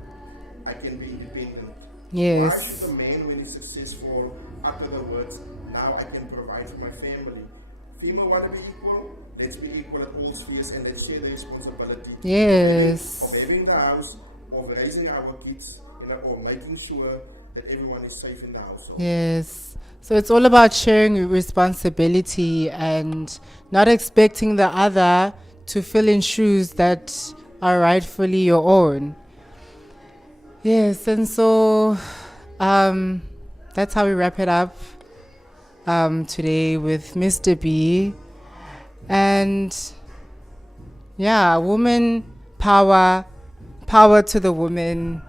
I can be independent. Yes. Why should a man, when he's successful, utter the words, now I can provide for my family? Female want to be equal? Let's be equal at all spheres and let's share the responsibility Yes. of having the house, of raising our kids, or making sure that everyone is safe in the household. Yes. So it's all about sharing responsibility and not expecting the other to fill in shoes that are rightfully your own. Yes, and so that's how we wrap it up today with Mr. B. And yeah, woman power, power to the woman.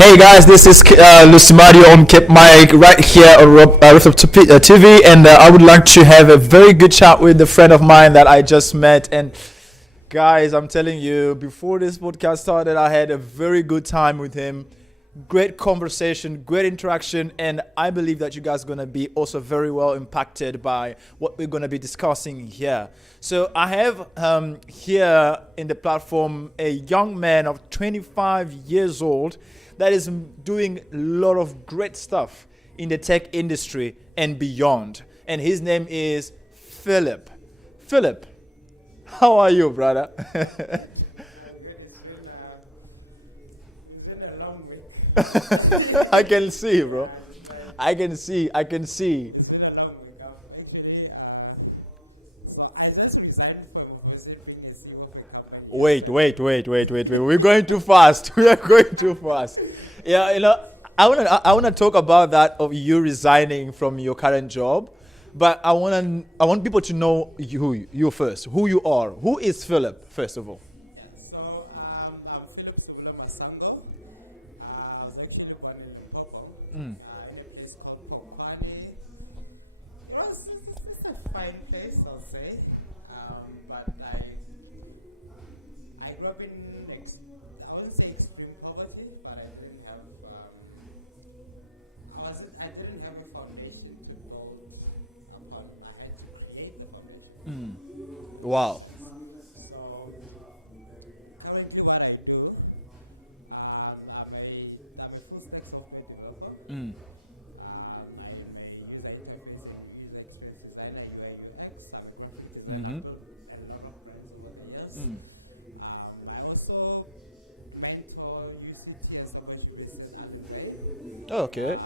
Hey guys, this is Lucimadio on Keep Mike right here on Rooftop TV, and I would like to have a very good chat with a friend of mine that I just met. And guys, I'm telling you, before this podcast started, I had a very good time with him. Great conversation, great interaction, and I believe that you guys are going to be also very well impacted by what we're going to be discussing here. So I have here in the platform a young man of 25 years old that is doing a lot of great stuff in the tech industry and beyond. And his name is Philip. Philip, how are you, brother? Good. It's been a long week. I can see, bro. Yeah, it's like- I can see. It's been a long week. I've actually, so I just resigned from a position being a CEO of a company. Wait. yesterday. We're going too fast. We are going too fast. Yeah, I wanna talk about that of you resigning from your current job, but I want people to know you first. Who you are. Who is Philip, first of all? Yeah. So I'm Philip Subula Masango. I was actually born in Limpopo, in a place called Pokwani. It's a fine place, I'll say. But I grew up in I wouldn't say extreme poverty, but I didn't have I didn't have a foundation to build upon. I had to create the foundation. If that Wow. makes sense. So currently, what I do, I'm a full stack software developer. I'm a user interface and user experience designer, UI UX. I'm a graphic designer. I've built a lot of brands over the years. I also mentor UCT and Subway University at Allen Gray. Oh, okay.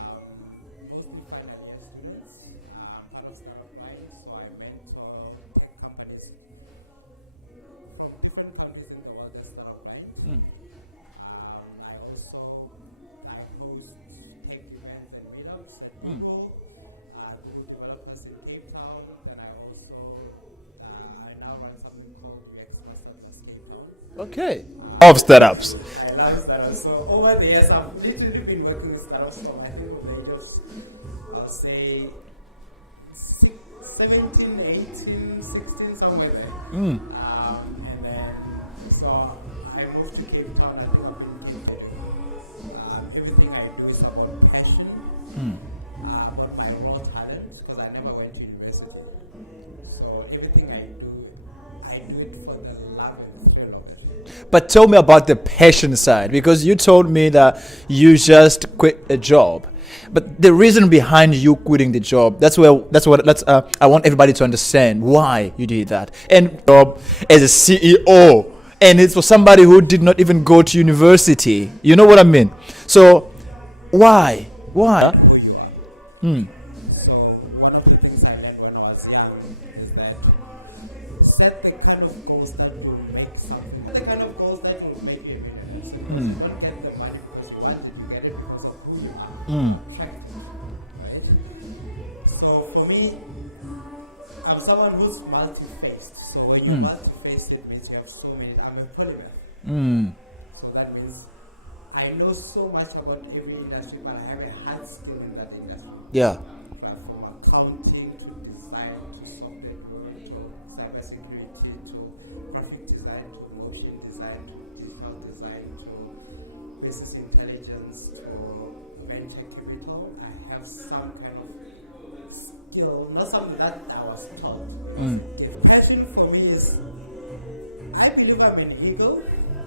Mostly final year students. I'm part of Startup Grind, so I mentor tech companies from different countries in the world at Startup Grind. I host tech events and meetups at Google, Google developers in Cape Town. Then I now run something called UX Masterclass Cape Town. Okay. Of startups. I love startups. So over the years, I've literally been working with startups from the age of, I'll say, 17, 18, 16, somewhere there. And then, so I moved to Cape Town. I think I've been in Cape Town. Everything I do is about passion, about my raw talent, because I never went to university. So everything I do it for the love and thrill of it. But tell me about the passion side, because you told me that you just quit a job. But the reason behind you quitting the job, I want everybody to understand why you did that. And as a CEO, and it's for somebody who did not even go to university. You know what I mean? So why? Not who you are. So one of the things I learned when I was young is that set the kind of goals that will make something. The kind of goals that will make you a millionaire. So because you don't get the money because you want it, you get it because of who you are. You attract it, right? So for me, I'm someone who's multi-faced. So when you're multi-faced, it means you have so many. I'm a polymath. So that means I know so much about every industry, but I have a hard skill in that industry. Yeah. Right, from accounting to design to software development to cybersecurity to graphic design to motion design to digital design to business intelligence to venture capital. I have some kind of skill, not something that I was taught. It was a gift. Passion for me is, I believe I'm an eagle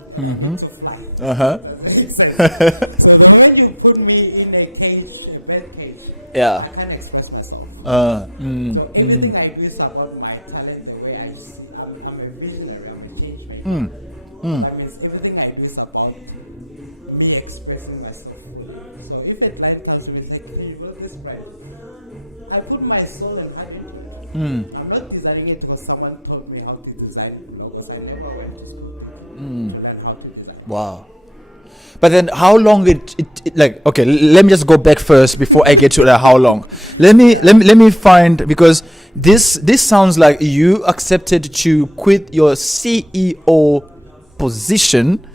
and I need to fly. Does that make sense? So the moment you put me in a cage, a bird cage, I can't express myself. So everything I do is about my talent, the way I see. I'm a visionary, I'm a change maker. So that means everything I do is about me expressing myself fully. So if a client comes to me and says, can you build this brand? I put my soul and heart into it. I'm not designing it because someone taught me how to design logos. I never went to school to learn how to design. Wow. But then how long okay, let me just go back first before I get to the how long. Let me find, because this sounds like you accepted to quit your CEO position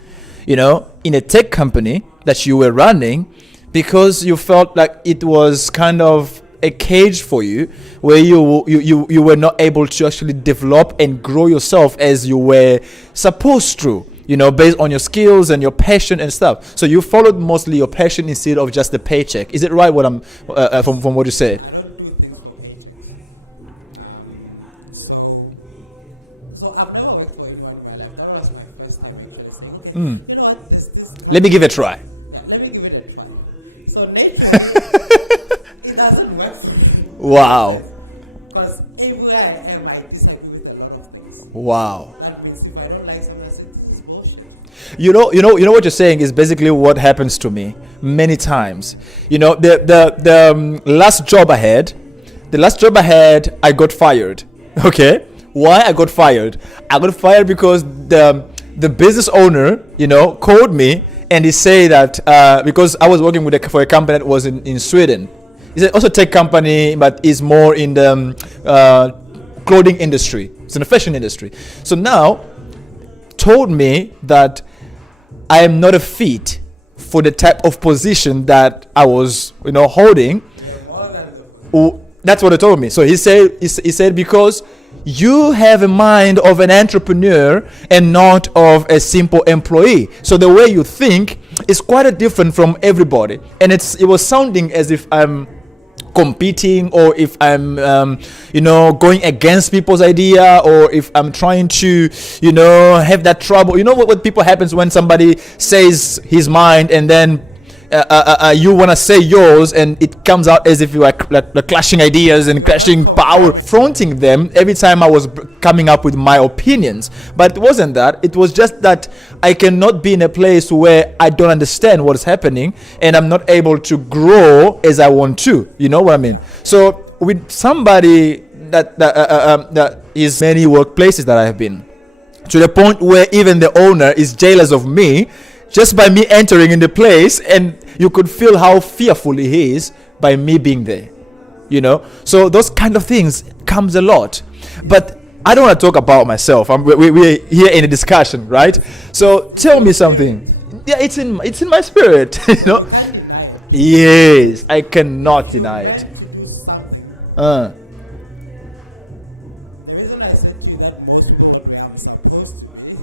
in a tech company that you were running, because you felt like it was kind of a cage for you, where you were not able to actually develop and grow yourself as you were supposed to, based on your skills and your passion and stuff. So you followed mostly your passion instead of just the paycheck. Is it right what I'm from what you say? I don't do things for paychecks. So I've never worked for anyone in my life. That was my first time actually saying, okay, you know what, there's this company. Let me give it a try. Yeah, let me give it a try. So naturally, it doesn't work for me. Wow. Because everywhere I am, I disagree with a lot of things. Wow. That means if I don't like something, I say, this is bullshit. You know what you're saying is basically what happens to me many times. The last job I had, I got fired. Okay? Why I got fired? I got fired because the business owner, called me and he said that because I was working for a company that was in Sweden. It's also a tech company, but is more in the clothing industry. It's in the fashion industry. So now, told me that I am not a fit for the type of position that I was, holding. You are more than the position. That's what he told me. So he said because you have a mind of an entrepreneur and not of a simple employee. So the way you think is quite different from everybody. And it was sounding as if I'm competing, or if I'm going against people's idea, or if I'm trying to have that trouble. What people happens when somebody says his mind and then you want to say yours, and it comes out as if you are clashing ideas and clashing power, confronting them every time I was coming up with my opinions. But it wasn't that. It was just that I cannot be in a place where I don't understand what's happening and I'm not able to grow as I want to. You know what I mean? Yeah. So with somebody that is many workplaces that I have been, to the point where even the owner is jealous of me just by me entering in the place, and you could feel how fearful he is by me being there. So those kind of things comes a lot. Yeah. But I don't want to talk about myself. We're here in a discussion, right? So it's tell me something. Yeah, it's in my spirit. So you can't deny it. Yes, I cannot deny it. If you're meant to do something, the reason I said to you that most people are where I'm supposed to be,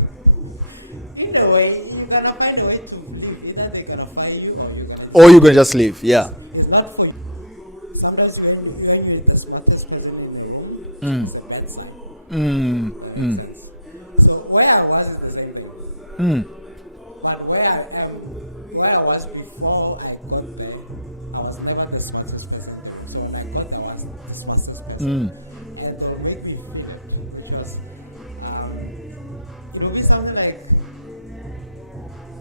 in a way, you're gonna find a way to leave. Either they're gonna fire you, or you're gonna just leave. Yeah, it's not for you. Sometimes when you're the smartest person in the room, it's a bad sign. That makes sense. So where I was is the same thing. But where I was before I got there, I was never the smartest person in the room. So when I got there, I was the smartest person, and they'll make me feel it, which was, it will be something like,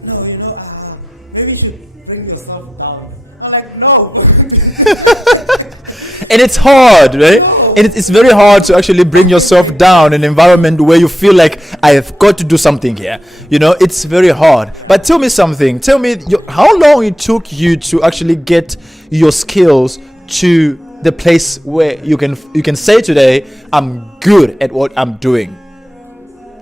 no, maybe you should bring yourself down. I'm like, no. And it's hard, right? No. And it's very hard to actually bring yourself down in an environment where you feel like I have got to do something here. It's very hard. Yeah. But tell me something. Tell me how long it took you to actually get your skills to the place where you can say today, I'm good at what I'm doing.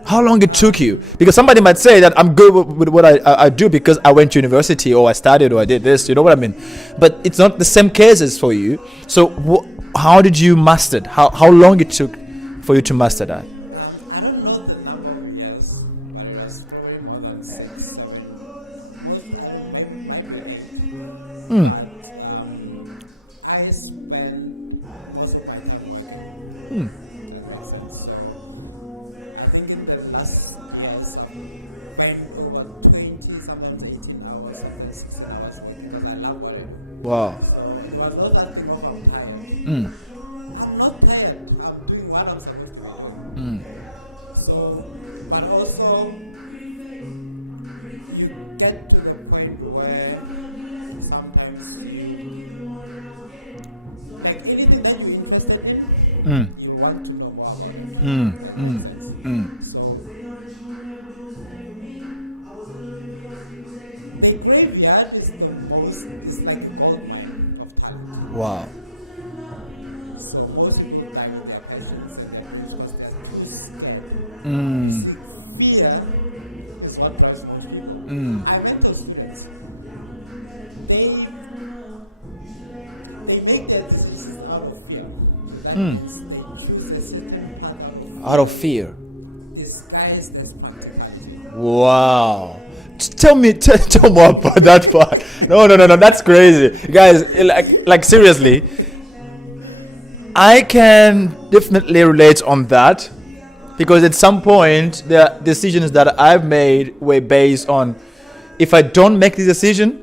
How long it took you? Because somebody might say that I'm good with what I do because I went to university, or I studied, or I did this. You know what I mean? But it's not the same cases for you. So how did you master it? How long it took for you to master that? I don't know the number of years, but it was probably more than 6, 7. Maybe might be 8. But I spent most of my time working. That makes sense. So I think in the last years I've spent over 20, sometimes 18 hours, sometimes 16 hours working, because I love what I do. Wow. So there was no such thing of I'm tired. I'm not tired. I'm doing what I'm supposed to be doing. So, but also you get to the point where sometimes like anything that you're interested in, you'll want to know more about it. That makes sense. So the graveyard is it's like a gold mine of talent. Wow. So most people die with their passions and their dreams because they are too scared. You see, fear is what drives most people. I mentor students. They make their decisions out of fear. So that means they choose a certain path out of fear. Out of fear. Disguised as practicality. Wow. Tell more about that part. No, that's crazy. Guys, like seriously, I can definitely relate on that, because at some point the decisions that I've made were based on, if I don't make this decision,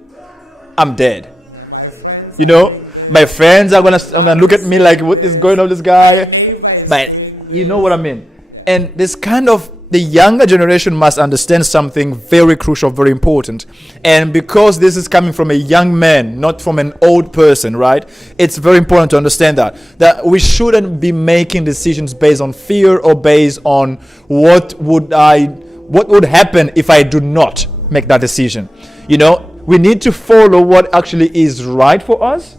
I'm dead. Yeah, my friends You are know, doing this. my friends are My gonna mom and look is at me like, saying what is this. going on with this guy? My neighbor is But doing this. you know what I mean? Yeah. And this kind of, the younger generation must understand something very crucial, very important. And because this is coming from a young man, not from an old person, right? It's very important to understand that we shouldn't be making decisions based on fear or based on what would happen if I do not make that decision. You know, we need to follow what actually is right for us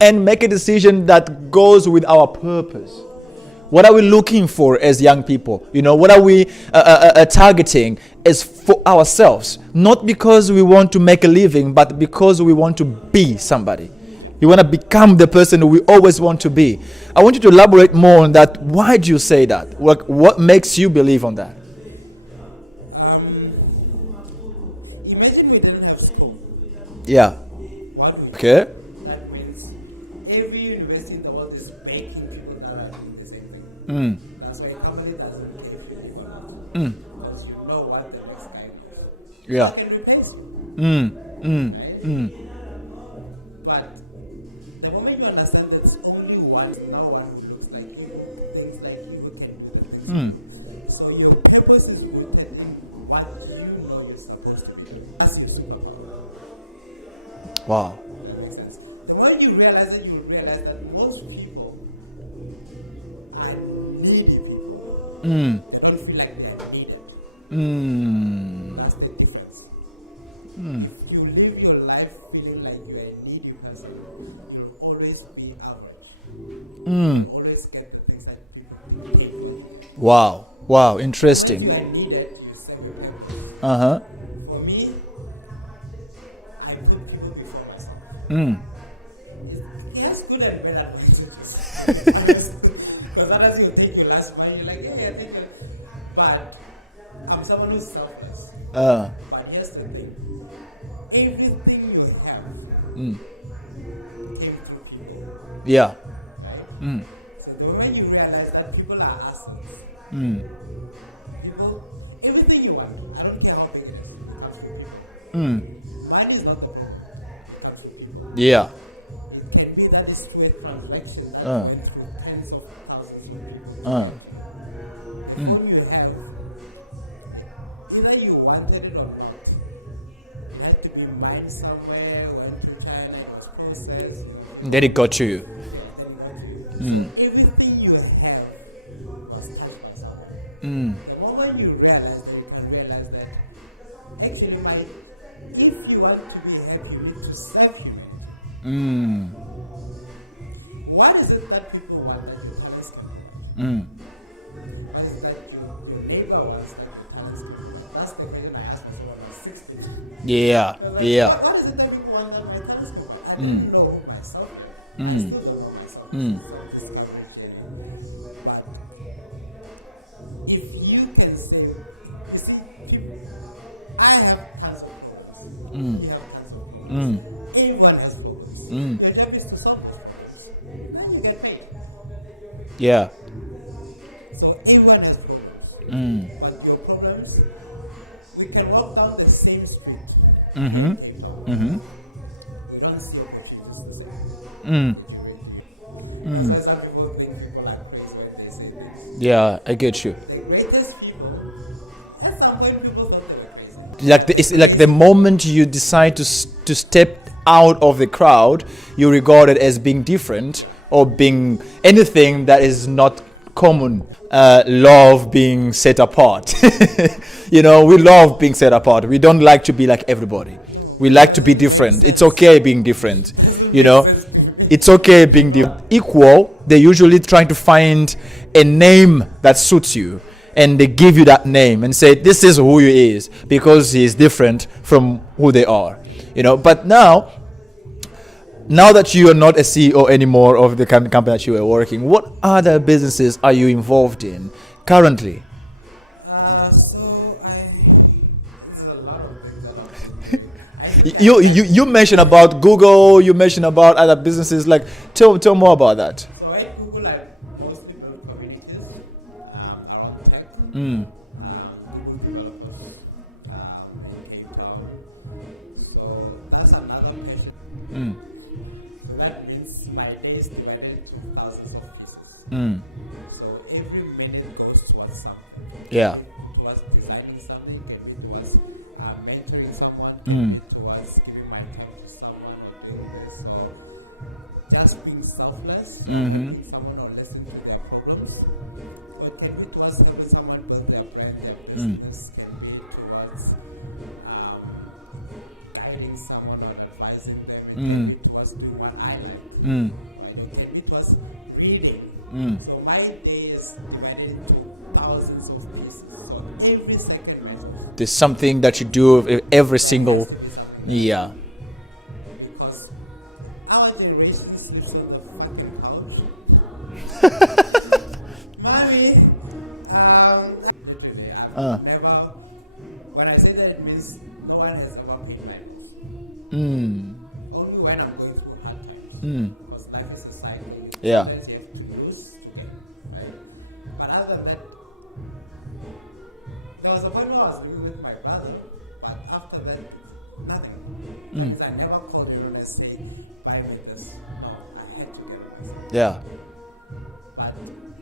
and make a decision that goes with our purpose. What are we looking for as young people? You know, what are we targeting as for ourselves? Not because we want to make a living, but because we want to be somebody. Yeah. You want to become the person we always want to be. I want you to elaborate more on that. Why do you say that? What makes you believe on that? Imagine we didn't have school. Yeah. What would Okay. That means every university in the world is baking people that are doing the same thing. That's why a company doesn't care if you leave or not, because you know what the next guy knows. So Yeah. I can replace you, right? But the moment you understand that there's only no one who looks like you, who thinks like you, who can do the things you do. So your purpose is rooted in what you know you're supposed to be doing. That's your superpower. Wow. That makes sense. The more you realize it, you'll realize that most people are needy people. They don't feel like they are needed. That's the difference. If you live your life feeling like you are a needy person, you'll always be average. And you'll always get the things that people dictate what you get. Wow. Wow. The Interesting. moment you are needed, you serve a purpose. Uh-huh. For me, I put people before myself. It has good and bad advantages, to be honest. Because others you'll take your last money, you're like, yeah, take your. But I'm someone who's selfless. But here's the thing: everything you have came through people, Yeah. right? So the moment you realize that people are assets, everything you want, I don't care how big it is, it comes through people. Money is not the problem; it comes through people. Yeah. It can be that it's through a transaction that went through tens of thousands of people to get to you. The phone you have, either you wanted it or not, it had to be mined somewhere, went to China, it was processed, people. Then it got to you. Yeah, then it got to you. So everything you have was touched by someone. The moment you realize that, you can realize that actually if you want to be happy, you need to serve humanity. What is it that people want that your talents can provide? What is it that your neighbor wants that your talents can provide? That's the question I asked myself when I was 16. Yeah. I was like, what is it that people want that my talents can provide? I didn't know who myself yet. I still don't know myself. It's a self-discovery journey. But if you can say, you see, I have tons of problems. You have tons of problems. Everyone has problems. Your job is to solve those problems. Then you get paid. Yeah. So everyone has problems. But your problems, we can walk down the same street here in Cape Town. We don't see opportunities the same. Do you? That's why some people think people are crazy when they say things. Yeah, I get you. The greatest people, at some point people thought they were crazy. It's like the moment you decide to step out of the crowd, you regard it as being different or being anything that is not common. Love being set apart. We love being set apart. We don't like to be like everybody. No, we it like to be doesn't make different. sense. It's okay being different. Doesn't you make know, sense to me. it's okay being equal. They're usually trying to find a name that suits you. and they give you that name and say this is who he is because he is different from who they are. You know, but now that you are not a CEO anymore of the company that you are working, what other businesses are you involved in currently? There's a lot of things that I've been doing. I think You mentioned about Google, you mentioned about other businesses. Like, tell more about that. So at Google, I mostly build communities around tech. Google developers in Cape Town. So that's another passion. So that means my day is divided into thousands of pieces. So every minute goes towards something. Can be towards designing something, can be towards mentoring someone, can be towards giving my time to someone or doing this, or just being selfless or helping someone or listening to their problems. Or it can be towards helping someone build their brand, their business, can be towards guiding someone or advising them. It can be towards doing what I like, right? Or it can be towards reading. So my day is divided into thousands of pieces. So every second matters. There's something that you do every single. There has to be something that I do. Because our generation sleeps on the fucking couch. Mommy, literally, I've never. When I say that, it means no one has ever paid my bills. Only when I'm going through hard times. Because life is a cycle. Sometimes you have to lose to gain, right? But other than that, there was a point where I was living with my brother, but after that, nothing. That means I never called anyone and say, buy me this. No, I had to get it myself. Yeah. But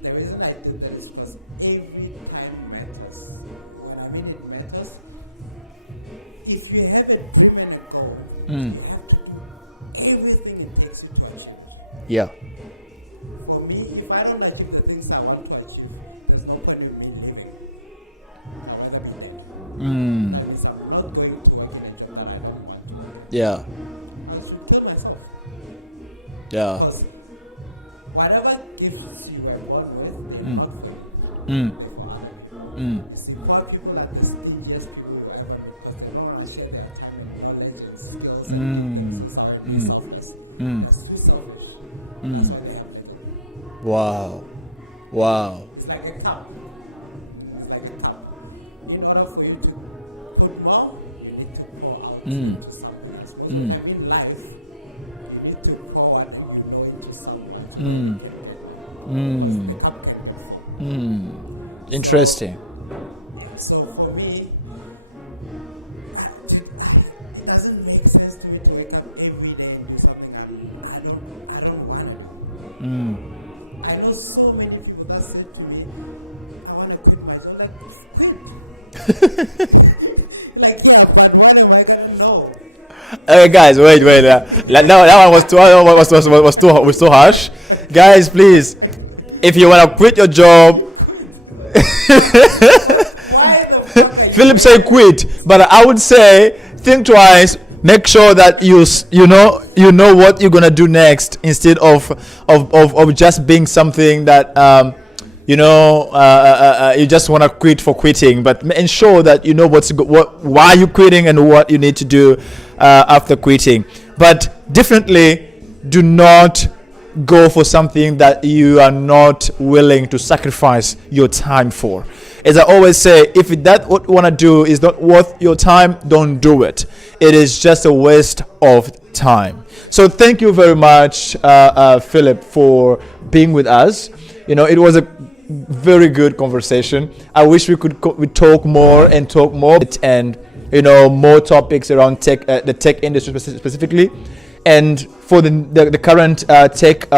the reason I did that is because every time matters. When I mean it matters, if you have a dream and a goal, you have to do everything it takes you to achieve it. Yeah. For me, if I don't achieve the things I want to achieve, there's no point in me living. I'd rather be dead. That means I'm not going to work in a job that I don't want to work in. Yeah. I should kill myself. Yeah. Because whatever gifts you were born with, they're not for you. They're for other people. You see, poor people are the stingiest people you ever meet because they don't want to share their time and knowledge and skills and give themselves out and be selfless. They're too selfish. That's why they have little. Wow. Wow. It's like a cup. It's like a cup. In order for you to put more, you need to pour out into something else. Most of the time in life, you need to pour what you know into someone so that you can get more. Because the cup can get full. Interesting. So for me, it doesn't make sense to me to wake up every day and do something I don't want to do. I know so many people that said to me, I want to quit my job. Like, quit. Like, yeah, but what am I gonna know? Hey guys, wait. Like, no, that one was too harsh. Guys, please, if you wanna quit your job, Quit. Why the fuck are you? Philip said quit, but I would say think twice. Make sure that you know what you're gonna do next instead of just being something that you just want to quit for quitting, but ensure that you know why you're quitting and what you need to do after quitting. But definitely do not go for something that you are not willing to sacrifice your time for. As I always say, if that what you want to do is not worth your time, don't do it. It is just a waste of time. So thank you very much, Philip, for being with us. It was a very good conversation. I wish we could talk more and more topics around tech, the tech industry specifically, and for the current tech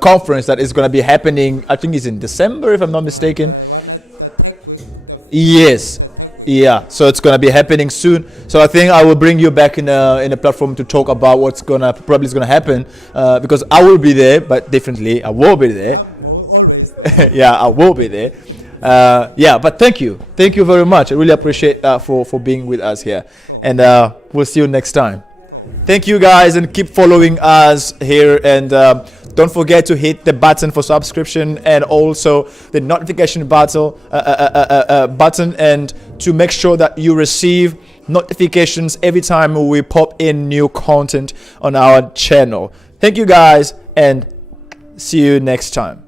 conference that is going to be happening. I think it's in December, if I'm not mistaken. The one at the Tech Week. Yes. The Tech Week. Yeah. So it's going to be happening soon. So I think I will bring you back in a platform to talk about what's probably going to happen, because I will be there, but definitely I will be there. I'm always there. Yeah, I will be there. But thank you very much. I really appreciate for being with us here. Cool. And we'll see you next time. Cool. Thank you guys, and keep following us here, and Don't forget to hit the button for subscription and also the notification button, and to make sure that you receive notifications every time we pop in new content on our channel. Thank you guys, and see you next time.